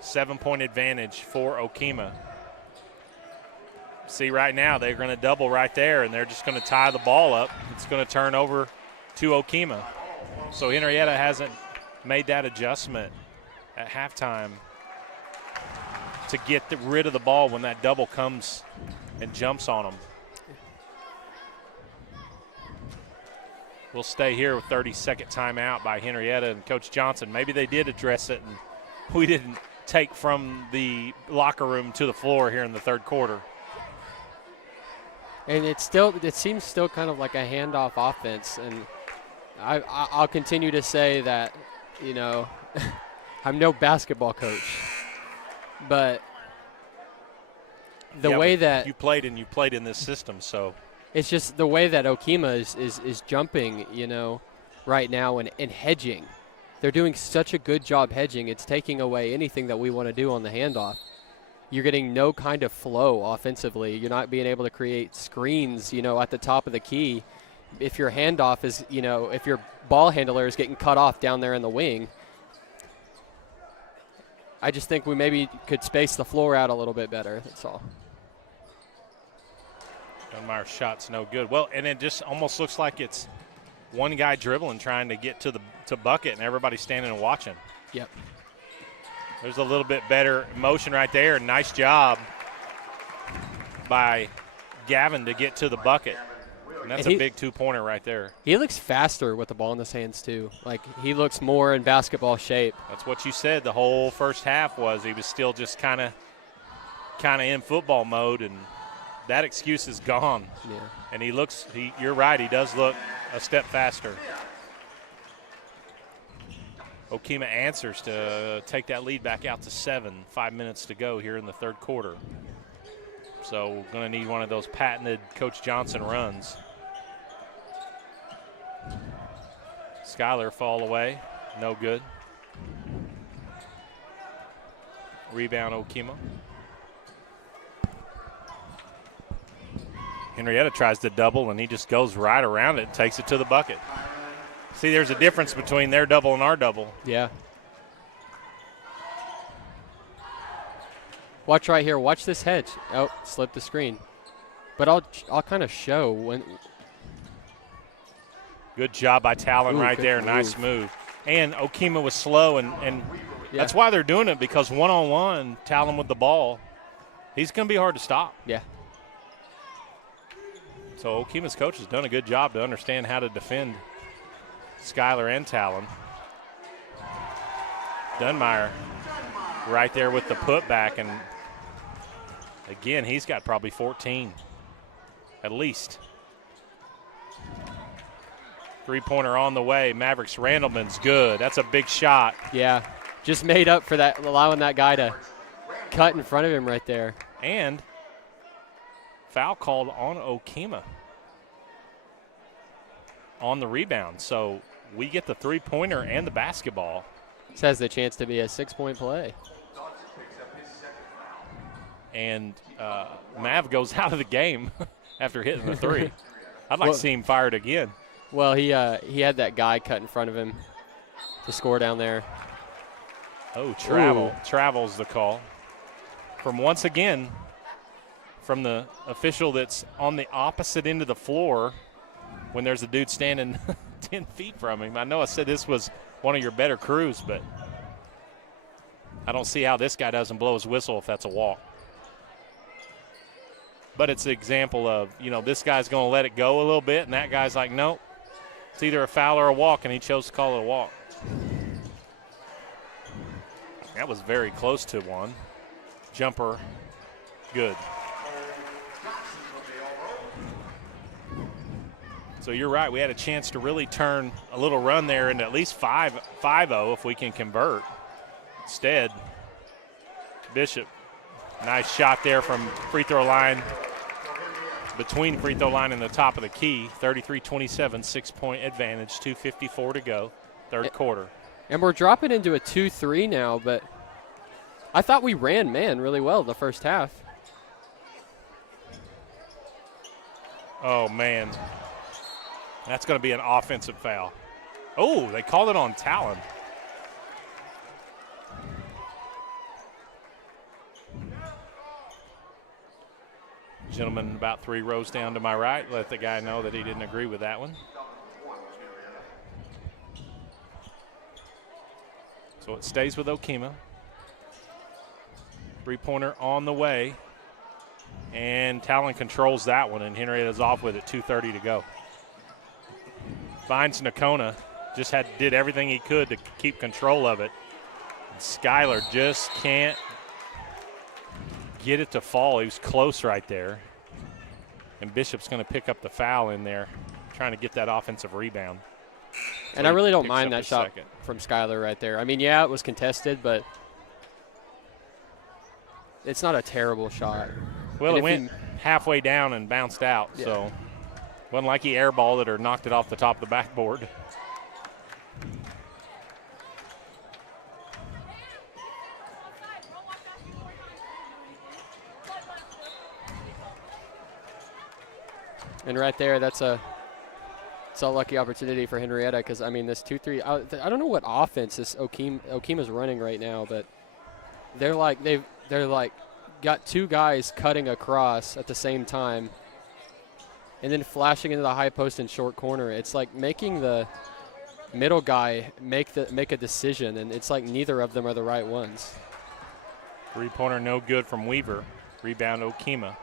7-point advantage for Okemah. See, right now they're going to double right there, and they're just going to tie the ball up. It's going to turn over to Okemah. So Henryetta hasn't made that adjustment at halftime to get rid of the ball when that double comes and jumps on them. We'll stay here with 30-second timeout by Henryetta and Coach Johnson. Maybe they did address it, and we didn't take from the locker room to the floor here in the third quarter. And it seems still kind of like a handoff offense, and I'll continue to say that, you know, I'm no basketball coach, but the way that you played in this system, so it's just the way that Okemah is jumping, you know, right now and hedging. They're doing such a good job hedging. It's taking away anything that we want to do on the handoff. You're getting no kind of flow offensively. You're not being able to create screens, you know, at the top of the key. If your handoff is, you know, if your ball handler is getting cut off down there in the wing, I just think we maybe could space the floor out a little bit better. That's all. Dunmire's shot's no good. Well, and it just almost looks like it's one guy dribbling trying to get to bucket, and everybody standing and watching. Yep. There's a little bit better motion right there. Nice job by Gavin to get to the bucket. And that's a big 2-pointer right there. He looks faster with the ball in his hands, too. Like, he looks more in basketball shape. That's what you said the whole first half was. He was still just kind of in football mode, and that excuse is gone. Yeah. And you're right, he does look a step faster. Okemah answers to take that lead back out to 7. 5 minutes to go here in the third quarter. So we're going to need one of those patented Coach Johnson runs. Skyler fall away. No good. Rebound Okemah. Henryetta tries to double, and he just goes right around it and takes it to the bucket. See, there's a difference between their double and our double. Yeah. Watch right here. Watch this hedge. Oh, slipped the screen. But I'll kind of show when. Good job by Talon right there. Move. Nice move. And Okemah was slow, and yeah, that's why they're doing it, because one-on-one, Talon with the ball, he's going to be hard to stop. Yeah. So Okemah's coach has done a good job to understand how to defend Skyler and Talon. Dunmire right there with the putback. And again, he's got probably 14 at least. Three-pointer on the way. Mavericks Randleman's good. That's a big shot. Yeah, just made up for that, allowing that guy to cut in front of him right there. And foul called on Okemah on the rebound. So we get the three-pointer and the basketball. This has the chance to be a 6-point play. And Mav goes out of the game after hitting the three. I'd like to see him fired again. Well, he had that guy cut in front of him to score down there. Oh, travel. Ooh. Travel's the call. From once again, from the official that's on the opposite end of the floor when there's a dude standing 10 feet from him. I know I said this was one of your better crews, but I don't see how this guy doesn't blow his whistle if that's a walk. But it's an example of, this guy's going to let it go a little bit, and that guy's like, nope, it's either a foul or a walk, and he chose to call it a walk. That was very close to one. Jumper, good. So you're right, we had a chance to really turn a little run there into at least 5-0 if we can convert. Instead, Bishop, nice shot there from free throw line, between free throw line and the top of the key. 33-27, 6-point advantage, 2:54 to go, third quarter. And we're dropping into a 2-3 now, but I thought we ran man really well the first half. Oh, man. That's going to be an offensive foul. Oh, they called it on Talon. Gentleman about 3 rows down to my right, let the guy know that he didn't agree with that one. So it stays with Okemah. Three-pointer on the way. And Talon controls that one, and Henrietta's off with it, 2:30 to go. Finds Nakona, just did everything he could to keep control of it. And Skyler just can't get it to fall. He was close right there. And Bishop's going to pick up the foul in there, trying to get that offensive rebound. And I really don't mind that shot from Skyler right there. I mean, yeah, it was contested, but it's not a terrible shot. Well, it went halfway down and bounced out, so wasn't like he airballed it or knocked it off the top of the backboard. And right there, it's a lucky opportunity for Henryetta because, I mean, this 2-3, I don't know what offense this Okemah's running right now, but they're like got 2 guys cutting across at the same time and then flashing into the high post and short corner. It's like making the middle guy make a decision, and it's like neither of them are the right ones. Three-pointer no good from Weaver. Rebound Okemah.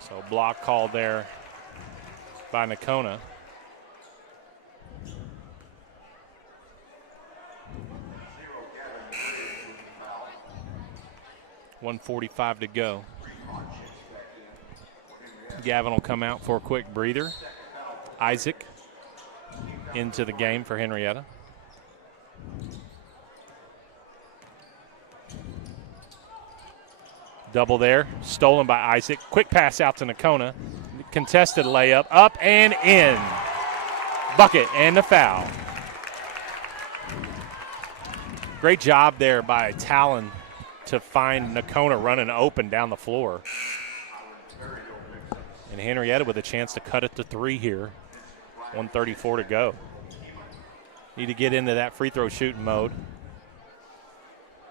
So block called there by Nakona. .145 to go. Gavin will come out for a quick breather. Isaac into the game for Henryetta. Double there, stolen by Isaac. Quick pass out to Nakona. Contested layup, up and in. Bucket and the foul. Great job there by Talon to find Nakona running open down the floor. And Henryetta with a chance to cut it to 3 here. 1:34 to go. Need to get into that free throw shooting mode.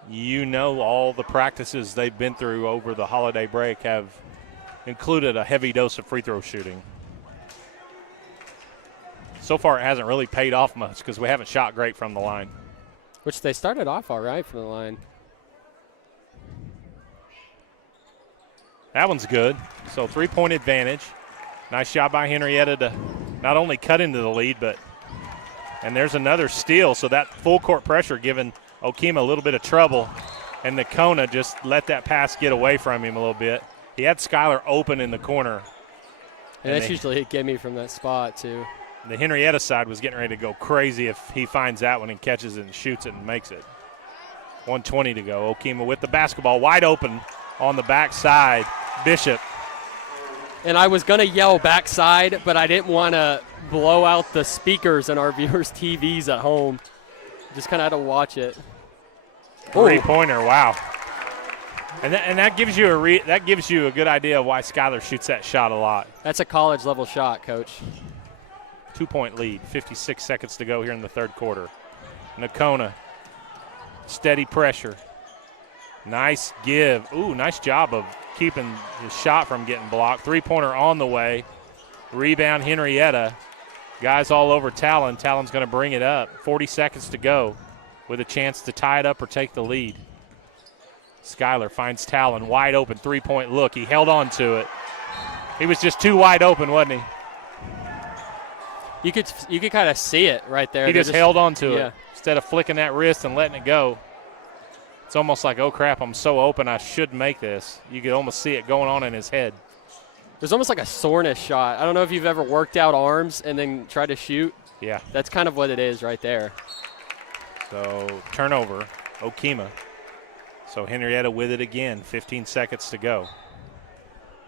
You know, all the practices they've been through over the holiday break have included a heavy dose of free throw shooting. So far it hasn't really paid off much because we haven't shot great from the line. Which they started off all right from the line. That one's good. So 3-point advantage. Nice job by Henryetta to not only cut into the lead, and there's another steal. So that full court pressure giving Okemah a little bit of trouble, and Okemah just let that pass get away from him a little bit. He had Skylar open in the corner. And that's usually a gimme from that spot, too. The Henryetta side was getting ready to go crazy if he finds that one and catches it and shoots it and makes it. 1:20 to go. Okemah with the basketball wide open on the backside. Bishop. And I was going to yell backside, but I didn't want to blow out the speakers in our viewers' TVs at home. Just kind of had to watch it. Three-pointer, wow. And that gives you a good idea of why Skylar shoots that shot a lot. That's a college-level shot, Coach. 2-point lead, 56 seconds to go here in the third quarter. Okemah, steady pressure. Nice give. Ooh, nice job of keeping the shot from getting blocked. Three-pointer on the way. Rebound, Henryetta. Guys all over Talon. Talon's going to bring it up. 40 seconds to go with a chance to tie it up or take the lead. Skylar finds Talon wide open, three-point look. He held on to it. He was just too wide open, wasn't he? You could kind of see it right there. He just held on to it instead of flicking that wrist and letting it go. It's almost like, oh, crap, I'm so open, I should make this. You could almost see it going on in his head. There's almost like a soreness shot. I don't know if you've ever worked out arms and then tried to shoot. Yeah. That's kind of what it is right there. So turnover, Okemah. So Henryetta with it again, 15 seconds to go.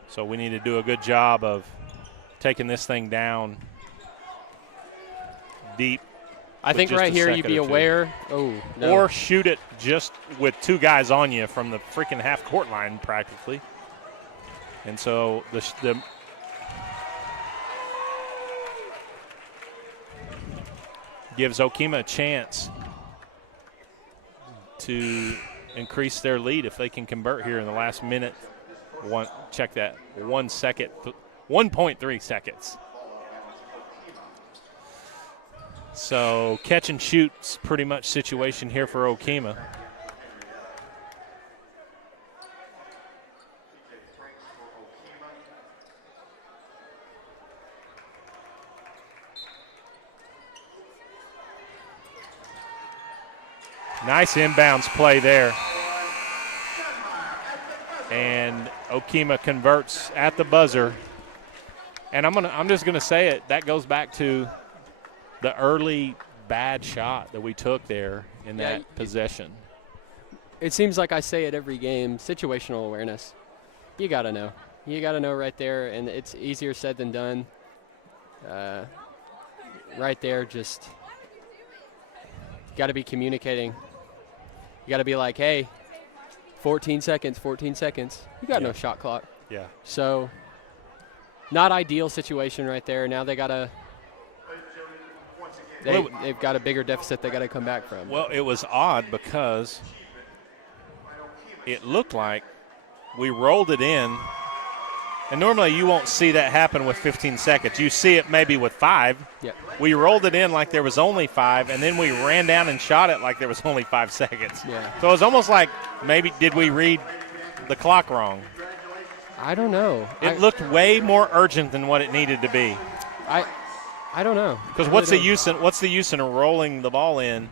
So we need to do a good job of taking this thing down deep. I think right here you'd be aware. Oh, no. Or shoot it just with two guys on you from the freaking half-court line practically. And so the gives Okemah a chance to increase their lead if they can convert here in the last minute. Check that, 1 second, 1.3 seconds. So catch and shoot's pretty much situation here for Okemah. Nice inbounds play there. And Okemah converts at the buzzer. And I'm just gonna say it, that goes back to the early bad shot that we took there in that possession. It seems like I say it every game, situational awareness. You gotta know. You gotta know right there, and it's easier said than done. Right there, just gotta be communicating. You got to be like, hey, 14 seconds. You got no shot clock. Yeah. So not ideal situation right there. Now they got to they've got a bigger deficit they got to come back from. Well, it was odd because it looked like we rolled it in. And normally you won't see that happen with 15 seconds. You see it maybe with 5. Yep. We rolled it in like there was only 5, and then we ran down and shot it like there was only 5 seconds. Yeah. So it was almost like maybe did we read the clock wrong? I don't know. It looked way more urgent than what it needed to be. I don't know. Because what's the use in rolling the ball in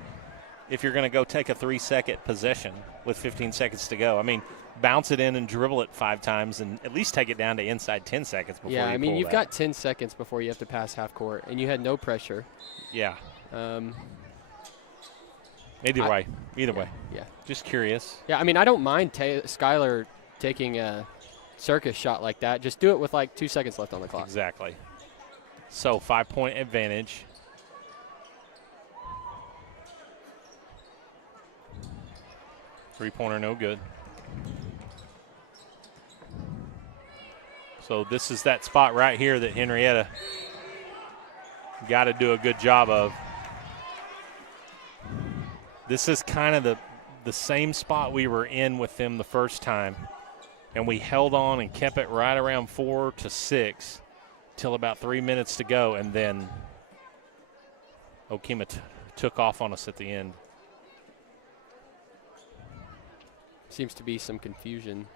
if you're going to go take a 3-second possession with 15 seconds to go? I mean, bounce it in and dribble it 5 times and at least take it down to inside 10 seconds before Yeah, you I mean, pull you've that. got 10 seconds before you have to pass half court, and you had no pressure. Yeah. Either way. Yeah. Just curious. Yeah, I mean, I don't mind Skylar taking a circus shot like that. Just do it with like 2 seconds left on the clock. Exactly. So 5-point advantage. Three-pointer no good. So this is that spot right here that Henryetta got to do a good job of. This is kind of the same spot we were in with them the first time, and we held on and kept it right around 4 to 6 till about 3 minutes to go, and then Okemah took off on us at the end. Seems to be some confusion.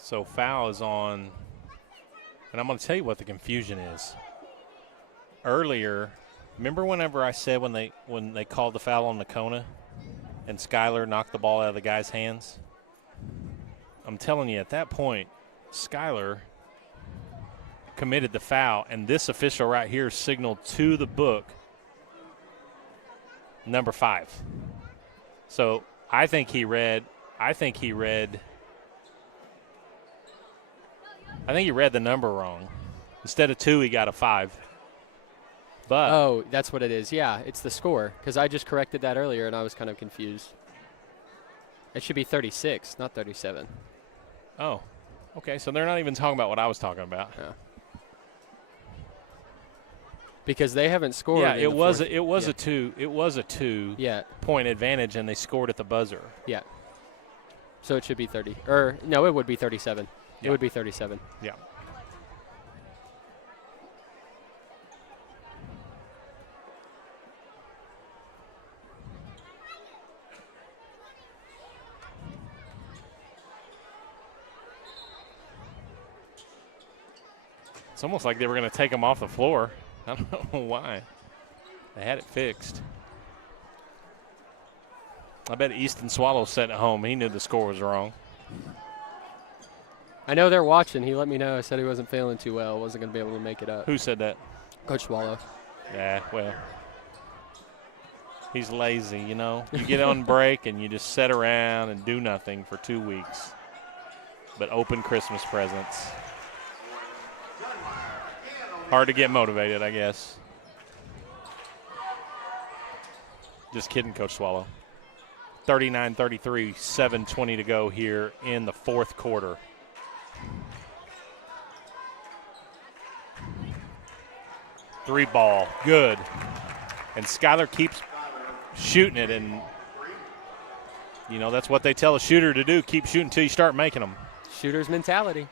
So foul is on, and I'm going to tell you what the confusion is. earlier, remember whenever I said when they called the foul on Nakona and Skyler knocked the ball out of the guy's hands? I'm telling you, at that point, Skyler committed the foul, and this official right here signaled to the book number 5. So I think he read the number wrong. Instead of 2, he got a 5. But oh, that's what it is. Yeah, it's the score, because I just corrected that earlier, and I was kind of confused. It should be 36, not 37. Oh, okay. So they're not even talking about what I was talking about. Yeah. Because they haven't scored. Yeah, in it the was fourth. a 2. It was a 2 point advantage, and they scored at the buzzer. Yeah. So it should be 30. Or no, it would be 37. Yeah. It would be 37. Yeah. It's almost like they were going to take him off the floor. I don't know why. They had it fixed. I bet Easton Swallow sat at home. He knew the score was wrong. I know they're watching. He let me know. I said he wasn't feeling too well. Wasn't going to be able to make it up. Who said that? Coach Swallow. Yeah, well, he's lazy, you know. You get on break and you just sit around and do nothing for 2 weeks. But open Christmas presents. Hard to get motivated, I guess. Just kidding, Coach Swallow. 39-33, 7:20 to go here in the fourth quarter. Three ball, good. And Skyler keeps shooting it, and, you know, that's what they tell a shooter to do. Keep shooting until you start making them. Shooter's mentality.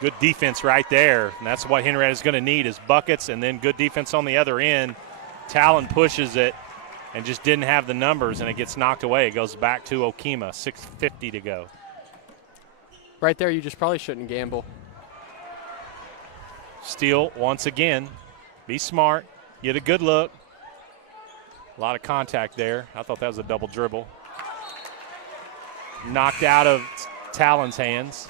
Good defense right there, and that's what Henryetta is going to need is buckets and then good defense on the other end. Talon pushes it and just didn't have the numbers, and it gets knocked away. It goes back to Okemah, 6:50 to go. Right there, you just probably shouldn't gamble. Steal once again. Be smart. Get a good look. A lot of contact there. I thought that was a double dribble. Knocked out of Talon's hands.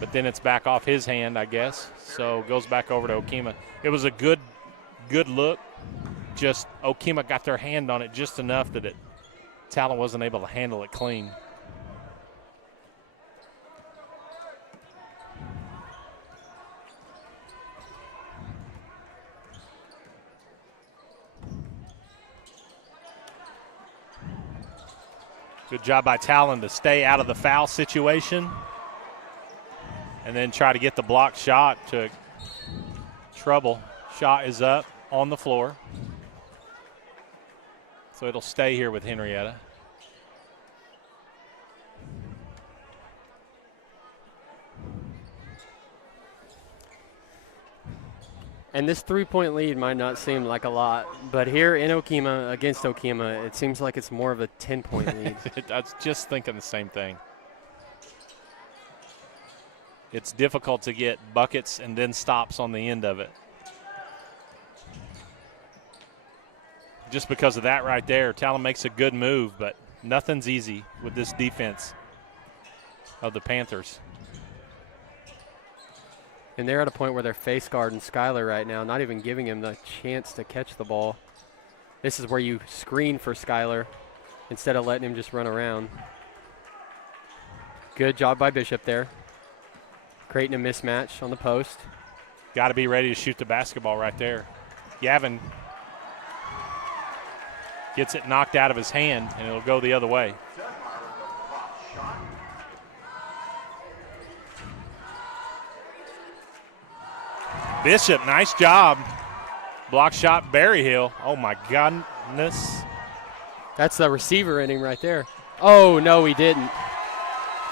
But then it's back off his hand, I guess. So goes back over to Okemah. It was a good look. Just Okemah got their hand on it just enough that Talon wasn't able to handle it clean. Good job by Talon to stay out of the foul situation. And then try to get the block shot to trouble. Shot is up on the floor. So it'll stay here with Henryetta. And this 3-point lead might not seem like a lot, but here in Okemah, against Okemah, it seems like it's more of a 10-point lead. I was just thinking the same thing. It's difficult to get buckets and then stops on the end of it. Just because of that right there, Talon makes a good move, but nothing's easy with this defense of the Panthers. And they're at a point where they're face guarding Skyler right now, not even giving him the chance to catch the ball. This is where you screen for Skyler instead of letting him just run around. Good job by Bishop there. Creating a mismatch on the post. Got to be ready to shoot the basketball right there. Gavin gets it knocked out of his hand, and it'll go the other way. Bishop, nice job. Block shot, Berryhill. Oh, my goodness. That's the receiver inning right there. Oh, no, he didn't.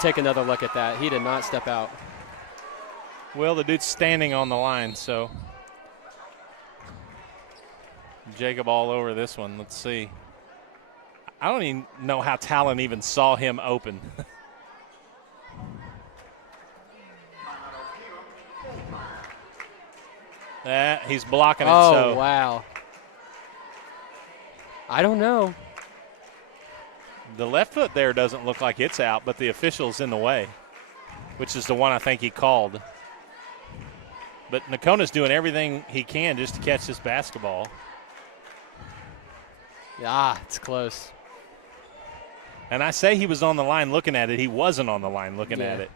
Take another look at that. He did not step out. Well, the dude's standing on the line, so Jacob all over this one. Let's see. I don't even know how Talon even saw him open. He's blocking it. Oh, so. wow. I don't know. The left foot there doesn't look like it's out, but the official's in the way, which is the one I think he called. But Nakona's doing everything he can just to catch this basketball. It's close. And I say he was on the line looking at it. He wasn't on the line looking at it.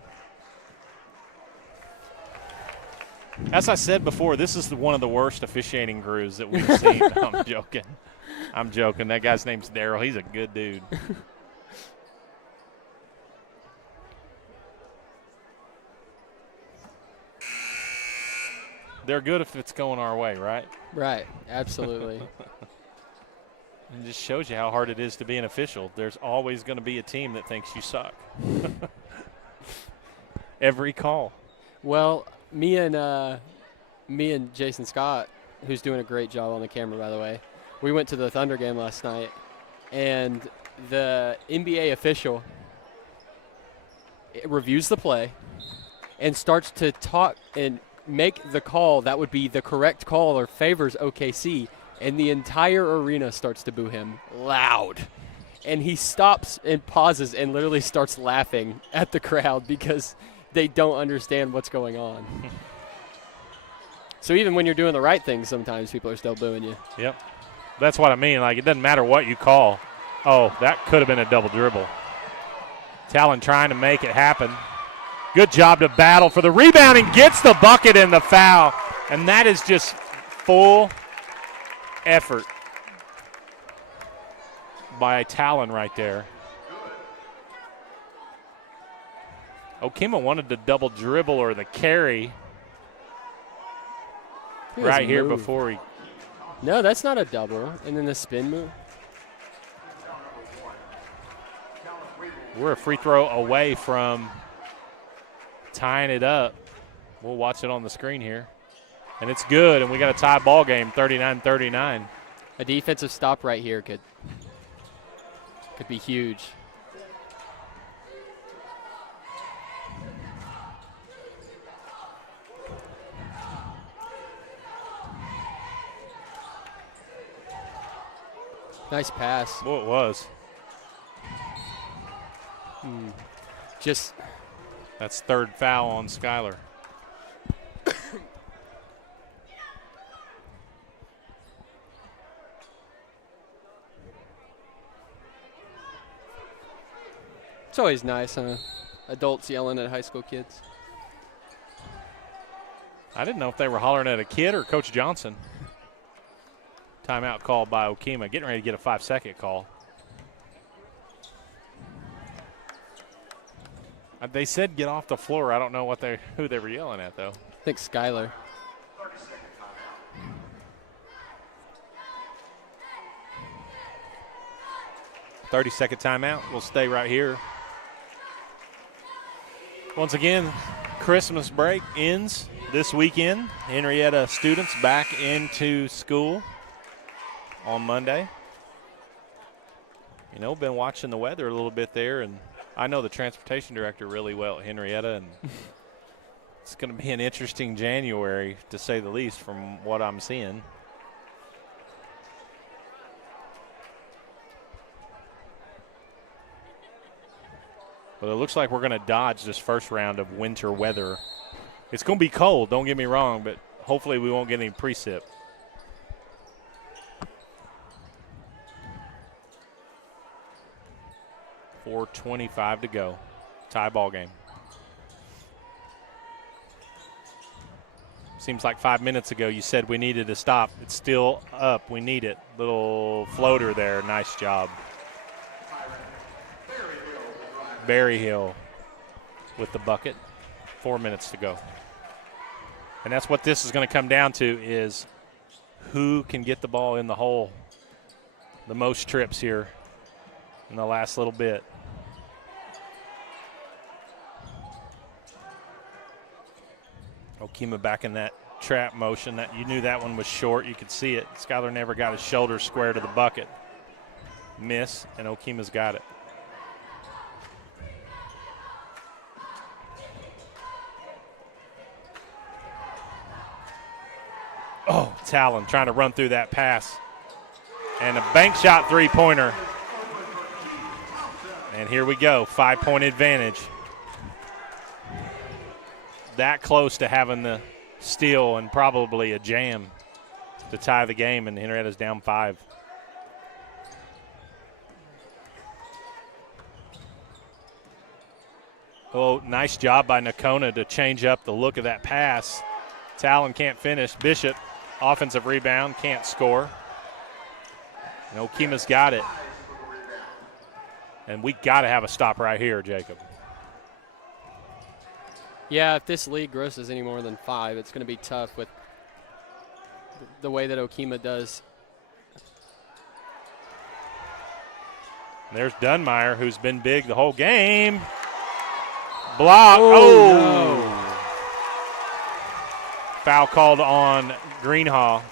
As I said before, this is one of the worst officiating crews that we've seen. I'm joking. I'm joking. That guy's name's Daryl. He's a good dude. They're good if it's going our way, right? Right. Absolutely. It just shows you how hard it is to be an official. There's always going to be a team that thinks you suck. Every call. Well, me and Jason Scott, who's doing a great job on the camera, by the way, we went to the Thunder game last night, and the NBA official reviews the play and starts to talk and make the call that would be the correct call or favors OKC, and the entire arena starts to boo him loud. And he stops and pauses and literally starts laughing at the crowd because they don't understand what's going on. So even when you're doing the right thing, sometimes people are still booing you. Yep. That's what I mean. Like, it doesn't matter what you call. Oh, that could have been a double dribble. Talon trying to make it happen. Good job to battle for the rebound and gets the bucket and the foul. And that is just full effort by Talon right there. Okemah wanted the double dribble or the carry right here before he. No, that's not a double. And then the spin move. We're a free throw away from tying it up. We'll watch it on the screen here. And it's good, and we got a tie ball game, 39-39. A defensive stop right here could be huge. Nice pass. Well, it was. Just. That's third foul on Skylar. It's always nice, huh? Adults yelling at high school kids. I didn't know if they were hollering at a kid or Coach Johnson. Timeout called by Okemah. Getting ready to get a 5-second call. They said get off the floor. I don't know who they were yelling at, though. I think Skylar. 30-second timeout. We'll stay right here. Once again, Christmas break ends this weekend. Henryetta students back into school on Monday. You know, been watching the weather a little bit there, and I know the transportation director really well at Henryetta, and it's going to be an interesting January, to say the least, from what I'm seeing. But it looks like we're going to dodge this first round of winter weather. It's going to be cold, don't get me wrong, but hopefully we won't get any precip. .425 to go. Tie ball game. Seems like 5 minutes ago you said we needed to stop. It's still up. We need it. Little floater there. Nice job. Berryhill with the bucket. 4 minutes to go. And that's what this is going to come down to, is who can get the ball in the hole the most trips here in the last little bit. Okemah back in that trap motion. That you knew that one was short. You could see it. Skylar never got his shoulder square to the bucket. Miss, and Okemah's got it. Oh, Talon trying to run through that pass. And a bank shot three-pointer. And here we go, 5-point advantage. That close to having the steal and probably a jam to tie the game, and Henrietta's down 5. Oh, nice job by Nakona to change up the look of that pass. Talon can't finish. Bishop, offensive rebound, can't score. And Okemah's got it. And we got to have a stop right here, Jacob. Yeah, if this league grosses any more than 5, it's going to be tough with the way that Okemah does. There's Dunmeyer, who's been big the whole game. Block. Oh. No. Foul called on Greenhaw.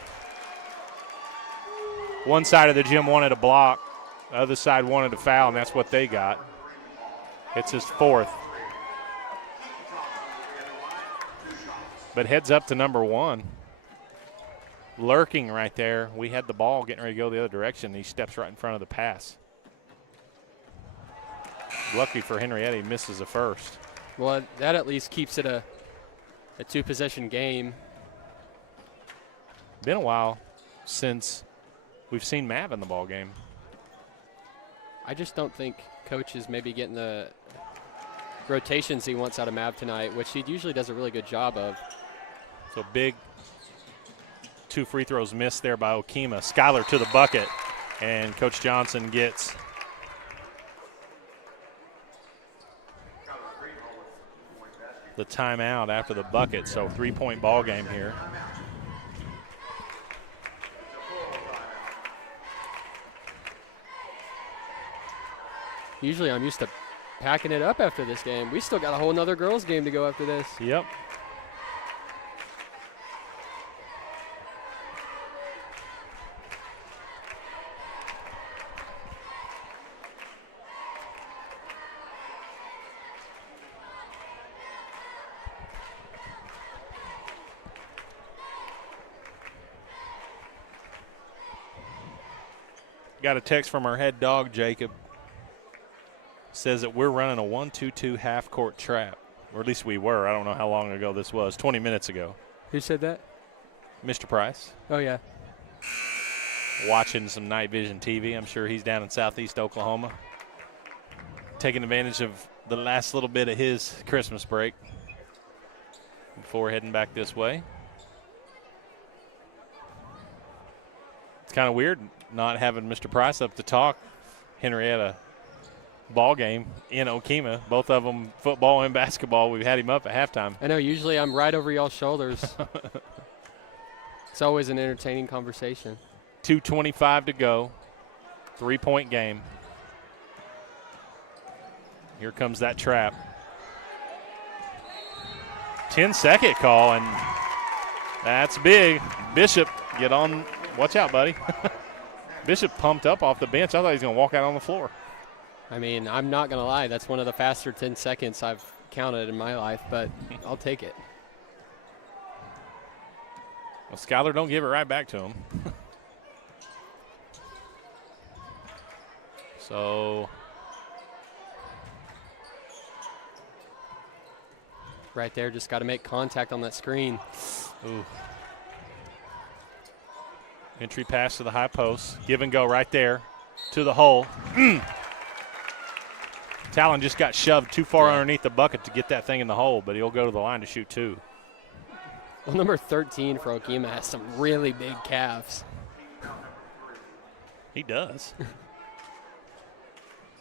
One side of the gym wanted a block. The other side wanted a foul, and that's what they got. It's his 4th. But heads up to number 1. Lurking right there. We had the ball getting ready to go the other direction. He steps right in front of the pass. Lucky for Henryetta, he misses a first. Well, that at least keeps it a 2-possession game. Been a while since we've seen Mav in the ball game. I just don't think Coach is maybe getting the rotations he wants out of Mav tonight, which he usually does a really good job of. So big 2 free throws missed there by Okemah. Skylar to the bucket, and Coach Johnson gets the timeout after the bucket. So 3-point ball game here. Usually I'm used to packing it up after this game. We still got a whole nother girls game to go after this. Yep. Got a text from our head dog, Jacob. Says that we're running a 1-2-2 half-court trap. Or at least we were. I don't know how long ago this was. 20 minutes ago. Who said that? Mr. Price. Oh, yeah. Watching some night vision TV. I'm sure he's down in southeast Oklahoma. Taking advantage of the last little bit of his Christmas break before heading back this way. It's kind of weird not having Mr. Price up to talk Henryetta ball game in Okemah. Both of them football and basketball. We've had him up at halftime. I know. Usually I'm right over y'all's shoulders. It's always an entertaining conversation. 2:25 to go. 3-point game. Here comes that trap. 10-second call, and that's big. Bishop, get on. Watch out, buddy. Bishop pumped up off the bench. I thought he was going to walk out on the floor. I mean, I'm not going to lie. That's one of the faster 10 seconds I've counted in my life, but I'll take it. Well, Skylar don't give it right back to him. So right there, just got to make contact on that screen. Ooh. Entry pass to the high post. Give and go right there to the hole. Talon just got shoved too far underneath the bucket to get that thing in the hole, but he'll go to the line to shoot 2. Well, number 13 for Okemah has some really big calves. He does.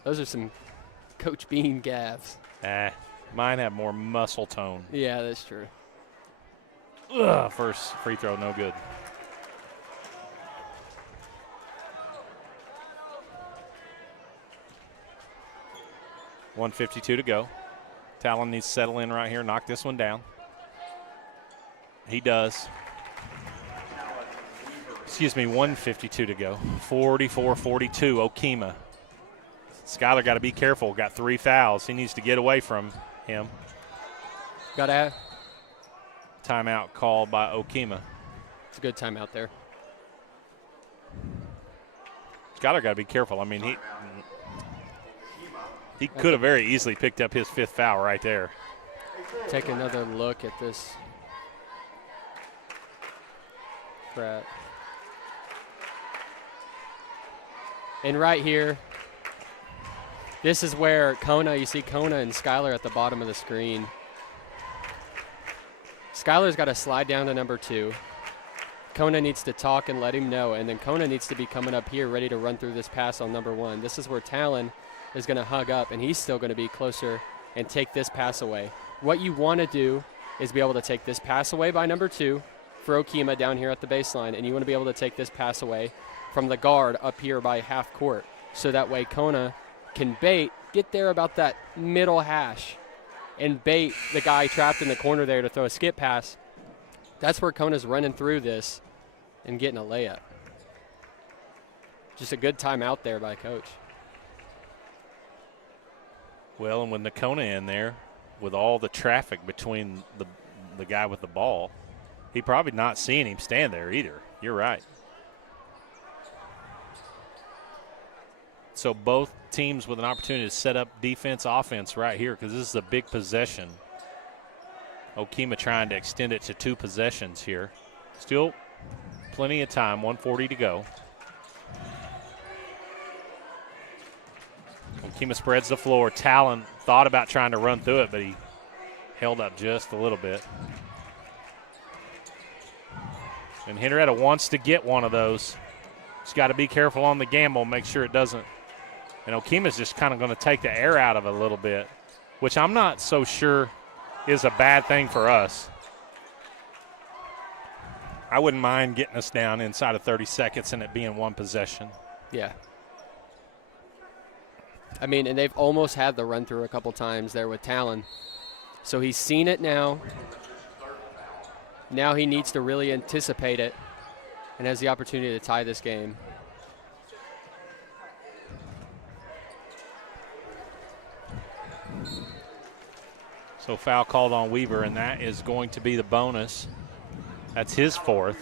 Those are some Coach Bean calves. Mine have more muscle tone. Yeah, that's true. Ugh, first free throw, no good. .152 to go. Talon needs to settle in right here, knock this one down. He does. Excuse me, 1:52 to go. 44-42, Okemah. Skylar got to be careful. Got 3 fouls. He needs to get away from him. Got to have. Timeout called by Okemah. It's a good timeout there. Skyler got to be careful. I mean, he could have very easily picked up his 5th foul right there. Take another look at this. Brett. And right here, this is where Kona, you see Kona and Skylar at the bottom of the screen. Skylar's got to slide down to number 2. Kona needs to talk and let him know, and then Kona needs to be coming up here ready to run through this pass on number 1. This is where Talon is going to hug up, and he's still going to be closer and take this pass away. What you want to do is be able to take this pass away by number 2 for Okemah down here at the baseline, and you want to be able to take this pass away from the guard up here by half court, so that way Kona can bait, get there about that middle hash, and bait the guy trapped in the corner there to throw a skip pass. That's where Kona's running through this and getting a layup. Just a good timeout there by Coach. Well, and with the Kona in there, with all the traffic between the guy with the ball, he probably not seeing him stand there either. You're right. So both teams with an opportunity to set up defense, offense right here, because this is a big possession. Okemah trying to extend it to 2 possessions here. Still plenty of time, 1:40 to go. Okemah spreads the floor. Talon thought about trying to run through it, but he held up just a little bit. And Henryetta wants to get one of those. He's got to be careful on the gamble, make sure it doesn't. And Okemah's just kind of going to take the air out of it a little bit, which I'm not so sure is a bad thing for us. I wouldn't mind getting us down inside of 30 seconds and it being 1 possession. Yeah. I mean, and they've almost had the run through a couple times there with Talon. So he's seen it now. Now he needs to really anticipate it and has the opportunity to tie this game. So foul called on Weaver, and that is going to be the bonus. That's his 4th.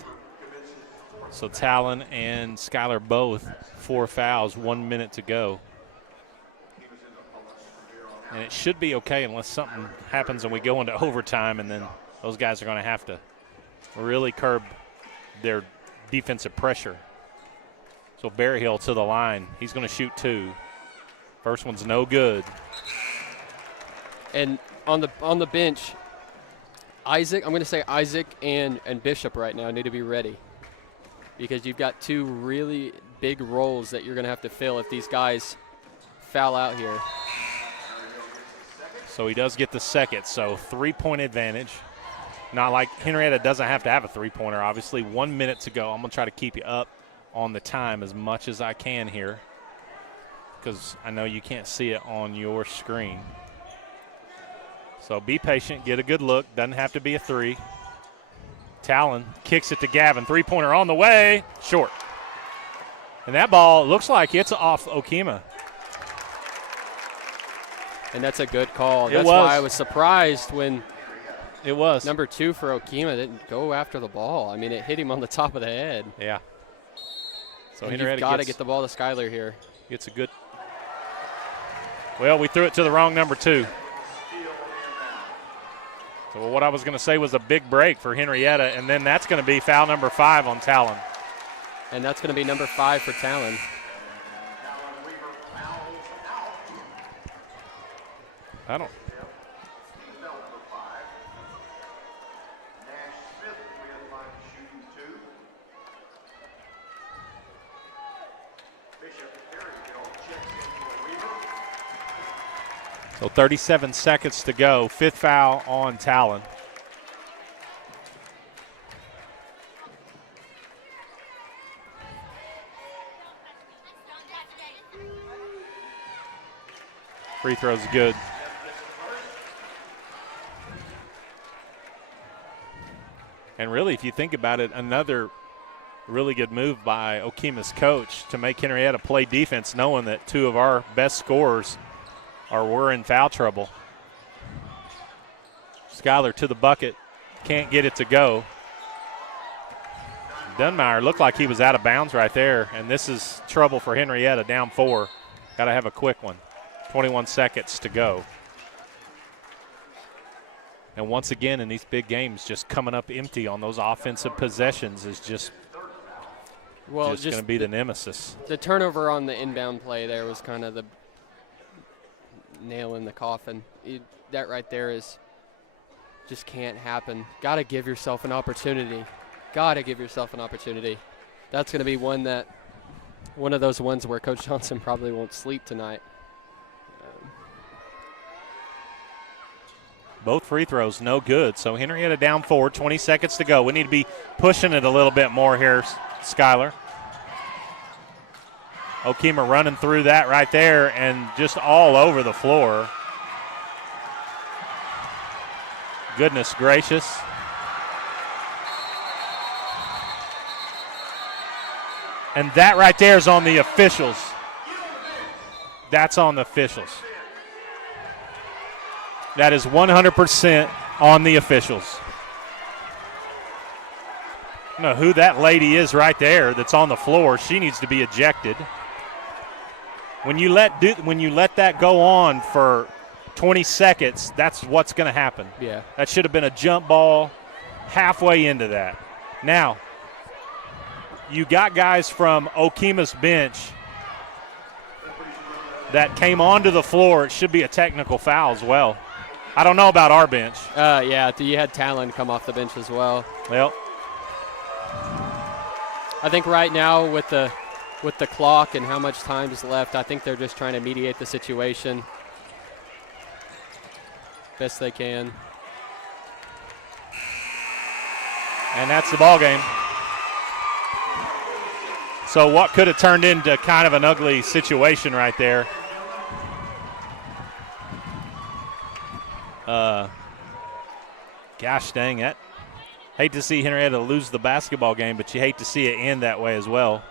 So Talon and Skylar both 4 fouls, 1 minute to go. And it should be okay unless something happens and we go into overtime, and then those guys are going to have to really curb their defensive pressure. So Berryhill to the line. He's going to shoot 2. First one's no good. And on the bench, Isaac, I'm going to say Isaac and Bishop right now need to be ready, because you've got 2 really big roles that you're going to have to fill if these guys foul out here. So he does get the second, so 3-point advantage. Not like Henryetta doesn't have to have a 3-pointer, obviously. 1 minute to go. I'm going to try to keep you up on the time as much as I can here, because I know you can't see it on your screen. So be patient, get a good look. Doesn't have to be a 3. Talon kicks it to Gavin. 3-pointer on the way. Short. And that ball looks like it's off Okemah. And that's a good call. That's why I was surprised when it was number 2 for Okemah didn't go after the ball. I mean, it hit him on the top of the head. Yeah. So and you've got to get the ball to Skylar here. Gets a good. Well, we threw it to the wrong number 2. So what I was going to say was a big break for Henryetta, and then that's going to be foul number 5 on Talon. And that's going to be number 5 for Talon. I don't. So 37 seconds to go. 5th foul on Talon. Free throw's good. And really, if you think about it, another really good move by Okemah's coach to make Henryetta play defense, knowing that 2 of our best scorers were in foul trouble. Skylar to the bucket, can't get it to go. Dunmeyer looked like he was out of bounds right there, and this is trouble for Henryetta, down 4. Got to have a quick one. 21 seconds to go. And once again, in these big games, just coming up empty on those offensive possessions is just going to be the nemesis. The turnover on the inbound play there was kind of the nail in the coffin. That right there just can't happen. Got to give yourself an opportunity. Got to give yourself an opportunity. That's going to be one of those ones where Coach Johnson probably won't sleep tonight. Both free throws no good. So Henryetta down 4, 20 seconds to go. We need to be pushing it a little bit more here, Skylar. Okemah running through that right there and just all over the floor. Goodness gracious. And that right there is on the officials. That's on the officials. That is 100% on the officials. I don't know who that lady is right there that's on the floor. She needs to be ejected. When you let that go on for 20 seconds, that's what's going to happen. Yeah. That should have been a jump ball halfway into that. Now, you got guys from Okemah's bench that came onto the floor. It should be a technical foul as well. I don't know about our bench. Yeah, you had Talon come off the bench as well. Well, I think right now with the clock and how much time is left, I think they're just trying to mediate the situation best they can. And that's the ball game. So what could have turned into kind of an ugly situation right there. Gosh dang it. Hate to see Henryetta lose the basketball game, but you hate to see it end that way as well.